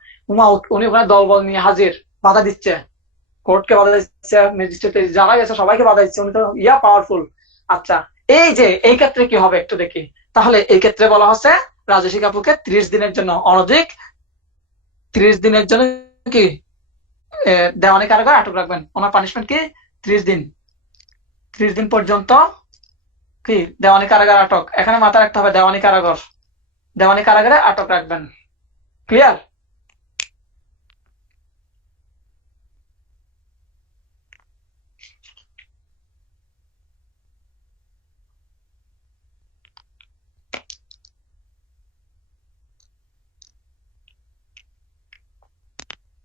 উনি ওখানে দলবল নিয়ে হাজির, বাধা দিচ্ছে। কোর্টকে বাধা দিচ্ছে, ম্যাজিস্ট্রেট যারা গেছে সবাইকে বাধা দিচ্ছে, উনি তো পাওয়ারফুল। আচ্ছা, এই যে এই ক্ষেত্রে কি হবে একটু দেখি। তাহলে এই ক্ষেত্রে বলা হচ্ছে রাজস্বী কাপুরকে 30 দিনের জন্য, অনধিক 30 দিনের জন্য কি দেওয়ানি কারাগারে আটক রাখবেন। ওনার পানিশমেন্ট কি? 30 দিন। 30 দিন পর্যন্ত কি দেওয়ানি কারাগার আটক। এখানে মাথায় রাখতে হবে দেওয়ানি কারাগার, দেওয়ানি কারাগারে আটক রাখবেন। ক্লিয়ার?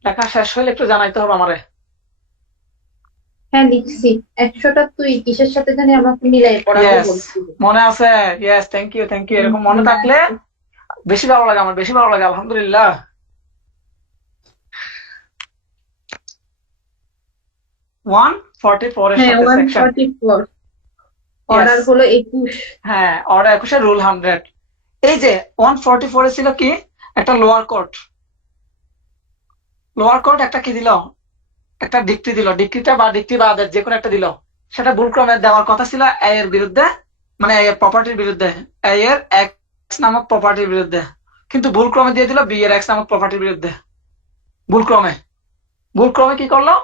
লেখা শেষ হলে একটু জানাইতে হবে আমারে। হ্যাঁ, লিখছি। 100টা তুই কিসের সাথে জানি আমাকে মিলাই পড়াবো ইয়েস, বলছিলি। মনে আছে। Yes, thank you thank you. এরকম মনে থাকলে বেশি ভালো লাগে, আমার বেশি ভালো লাগে, আলহামদুলিল্লাহ। 144 এর হ্যাঁ, সাথে সেকশন। 144, ইয়েস, অর্ডার হলো 21। হ্যাঁ, অর্ডার 21 রুল 100। এই যে 144 এ ছিল কি? একটা লোয়ার কোর্ট, লোয়ার কোর্ট একটা কি দিল? একটা ডিক্রি দিল। ডিক্রিটা বা ডিক্রি বা আদেশ যে কোনো একটা দিল। সেটা ভুলক্রমে দেওয়ার কথা ছিল এ এর বিরুদ্ধে, মানে এ এর প্রপার্টির বিরুদ্ধে, এ এর এক্স নামক প্রপার্টির বিরুদ্ধে। কিন্তু ভুলক্রমে দিয়ে দিল বি এর এক্স নামক প্রপার্টির বিরুদ্ধে। ভুলক্রমে, ভুলক্রমে কি করলো?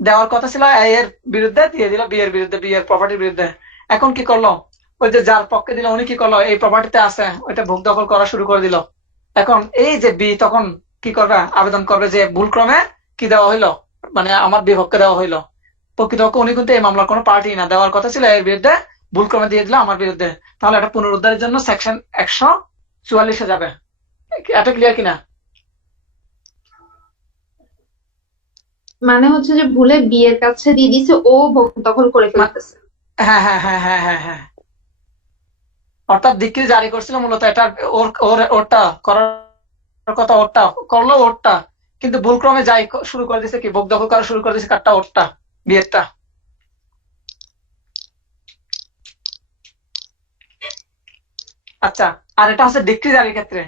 দেওয়ার কথা ছিল এ এর বিরুদ্ধে, দিয়ে দিল বি এর বিরুদ্ধে, বি এর প্রপার্টির বিরুদ্ধে। এখন কি করলো? ওই যে যার পক্ষে দিল উনি কি করলো? এই প্রপার্টিতে আছে ওইটা ভোগ দখল করা শুরু করে দিল। এখন এই যে বি তখন কি করবে? আবেদন করবে যে ভুলক্রমে কি দেওয়া হইলো, মানে আমার বিপক্ষে দেওয়া হইলো। প্রকৃতপক্ষে উনি কিন্তু এই মামলার কোনো পার্টি না, দেওয়ার কথা ছিল এর বিরুদ্ধে, ভুলক্রমে দিয়ে দিল আমার বিরুদ্ধে। তাহলে এটা পুনরুদ্ধারের জন্য সেকশন 144-এ যাবে। এটা ক্লিয়ার কিনা? মানে হচ্ছে যে ভুলে বিয়ের কাছে দিয়ে দিছে, ও ভোগ দখল করে ফেলতেছে। হ্যাঁ হ্যাঁ হ্যাঁ হ্যাঁ হ্যাঁ হ্যাঁ। অর্থাৎ ডিক্রি জারি করছিল মূলত এটা, ওরটা করার কথা, ওরটা করলো ওরটা, কিন্তু ভুলক্রমে যাই শুরু করে দিছে, কি ভোগ দখল করা শুরু করে দিছে কারটা, ওরটা, বিয়েরটা। আচ্ছা, আর এটা হচ্ছে ডিক্রি জারির ক্ষেত্রে।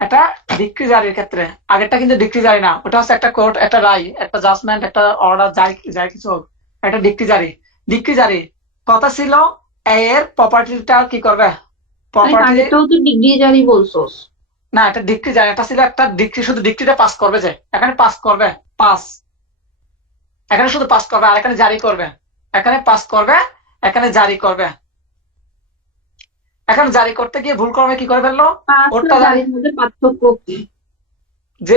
এটা ডিক্রি জারির ক্ষেত্রে, আগেরটা কিন্তু ডিক্রি জারি না, ওটা হচ্ছে একটা কোর্ট, একটা রায়, একটা জাজমেন্ট, একটা অর্ডার, যাই যাই কিছু হোক, এটা ডিক্রি জারি। ডিক্রি জারি কথা ছিল এ এর প্রপার্টিটা কি করবে? তাই প্রপার্টি, আগেরটাও তো ডিগ্রি জারি বলছোস। না এটা ডিক্রি জারি, এটা ছিল একটা ডিক্রি, শুধু ডিক্রিটা পাস করবে, যে এখানে পাস করবে, পাস, এখানে শুধু পাস করবে, আর এখানে জারি করবে। এখানে পাস করবে, এখানে জারি করবে। এখন জারি করতে গিয়ে ভুল ক্রমে কি করে ফেললো? পাঁচ আর ওরটা জারি, জারির মধ্যে পার্থক্য কি? যে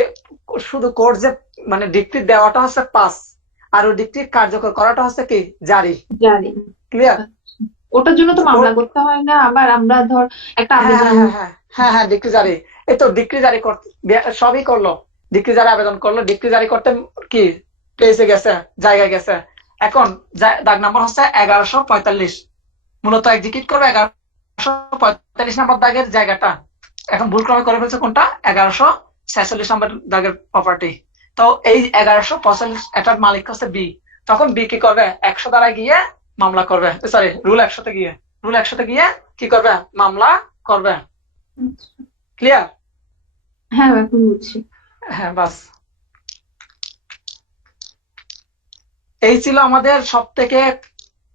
শুধু কোর্ট যে মানে ডিক্রি দেওয়াটা হচ্ছে পাস, আর ওই ডিক্রি কার্যকর করাটা হচ্ছে কি? জারি। জারি। ক্লিয়ার? ওটার জন্য তো মামলা কোর্ট, করতে হয় না? আবার আমরা ধর একটা হ্যাঁ হ্যাঁ আবেদন। হ্যাঁ হ্যাঁ হ্যাঁ হ্যাঁ, ডিক্রি জারি। এই তো ডিক্রি জারি করতে সবই করলো, ডিক্রি জারি আবেদন করলো, ডিক্রি জারি করতে কি পেয়েছে, গেছে, জায়গায় গেছে। এখন দাগ নাম্বার হচ্ছে 1145, মূলত এক্সিকিউট করবে 1145 নম্বর দাগের জায়গাটা। এখন ভুল ক্রমে করে ফেলছে কোনটা? 1146 নম্বর দাগের প্রপার্টি। তো এই 1145 এটার মালিক হচ্ছে বি। তখন বি কি করবে? 100 দ্বারা গিয়ে মামলা করবে, সরি রুল 100-তে গিয়ে, রুল 100-তে গিয়ে কি করবে? মামলা করবে। ক্লিয়ার? হ্যাঁ, এখন বুঝছি। হ্যাঁ, বাস। এই ছিল আমাদের সব থেকে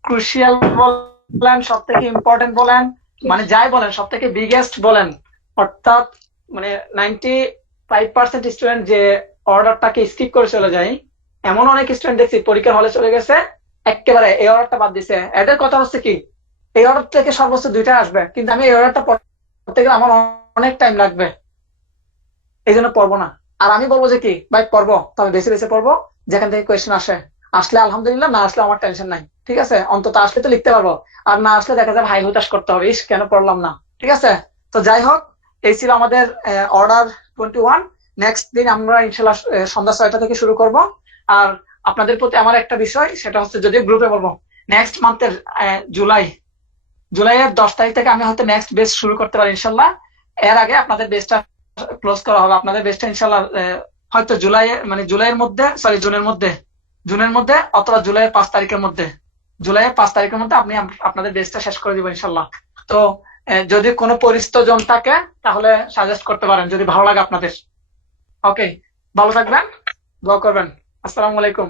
ক্রুশিয়াল বলেন, সব থেকে ইম্পর্টেন্ট বলেন, মানে যাই বলেন সব থেকে বিগেস্ট বলেন, অর্থাৎ মানে 95% স্টুডেন্ট যে অর্ডারটাকে স্কিপ করে চলে যায়, এমন অনেক স্টুডেন্ট দেখছি পরীক্ষার হলে চলে গেছে একেবারে এই অর্ডারটা বাদ দিছে। এদের কথা হচ্ছে কি, এই অর্ডার থেকে সর্বোচ্চ 2টা আসবে, কিন্তু আমি এই অর্ডারটা পড়তে গেলে আমার অনেক টাইম লাগবে, এই জন্য পড়বো না। আর আমি বলবো যে কি ভাই পড়বো, তবে বেছে বেছে পড়বো যেখান থেকে কোয়েশ্চেন আসে। আসলে আলহামদুলিল্লাহ, না আসলে আমার টেনশন নাই, ঠিক আছে? অন্তত আসলে তো লিখতে পারবো, আর না আসলে দেখা যাবে হাই হুতাশ করতে হবে, ইস কেন পড়লাম না, ঠিক আছে? তো যাই হোক, এই ছিল আমাদের অর্ডার 21। নেক্সট দিন আমরা ইনশাল্লাহ সন্ধ্যা 6টা থেকে শুরু করব। আর আপনাদের প্রতি আমার একটা বিষয়, সেটা হচ্ছে যদিও গ্রুপে বলবো, নেক্সট মান্থের জুলাইয়ের 10 তারিখ থেকে আমি হয়তো নেক্সট বেচ শুরু করতে পারি ইনশাল্লাহ। এর আগে আপনাদের বেচটা ক্লোজ করা হবে। আপনাদের বেচটা ইনশাল্লাহ হয়তো জুলাইয়ের মধ্যে, সরি জুনের মধ্যে অথবা জুলাইয়ের 5 তারিখের মধ্যে, আপনি আপনাদের বেচটা শেষ করে দিব ইনশাল্লাহ। তো যদি কোনো পরিস্থিতি থাকে তাহলে সাজেস্ট করতে পারেন যদি ভালো লাগে আপনাদের। ওকে, ভালো থাকবেন, দোয়া করবেন। আসসালামু আলাইকুম।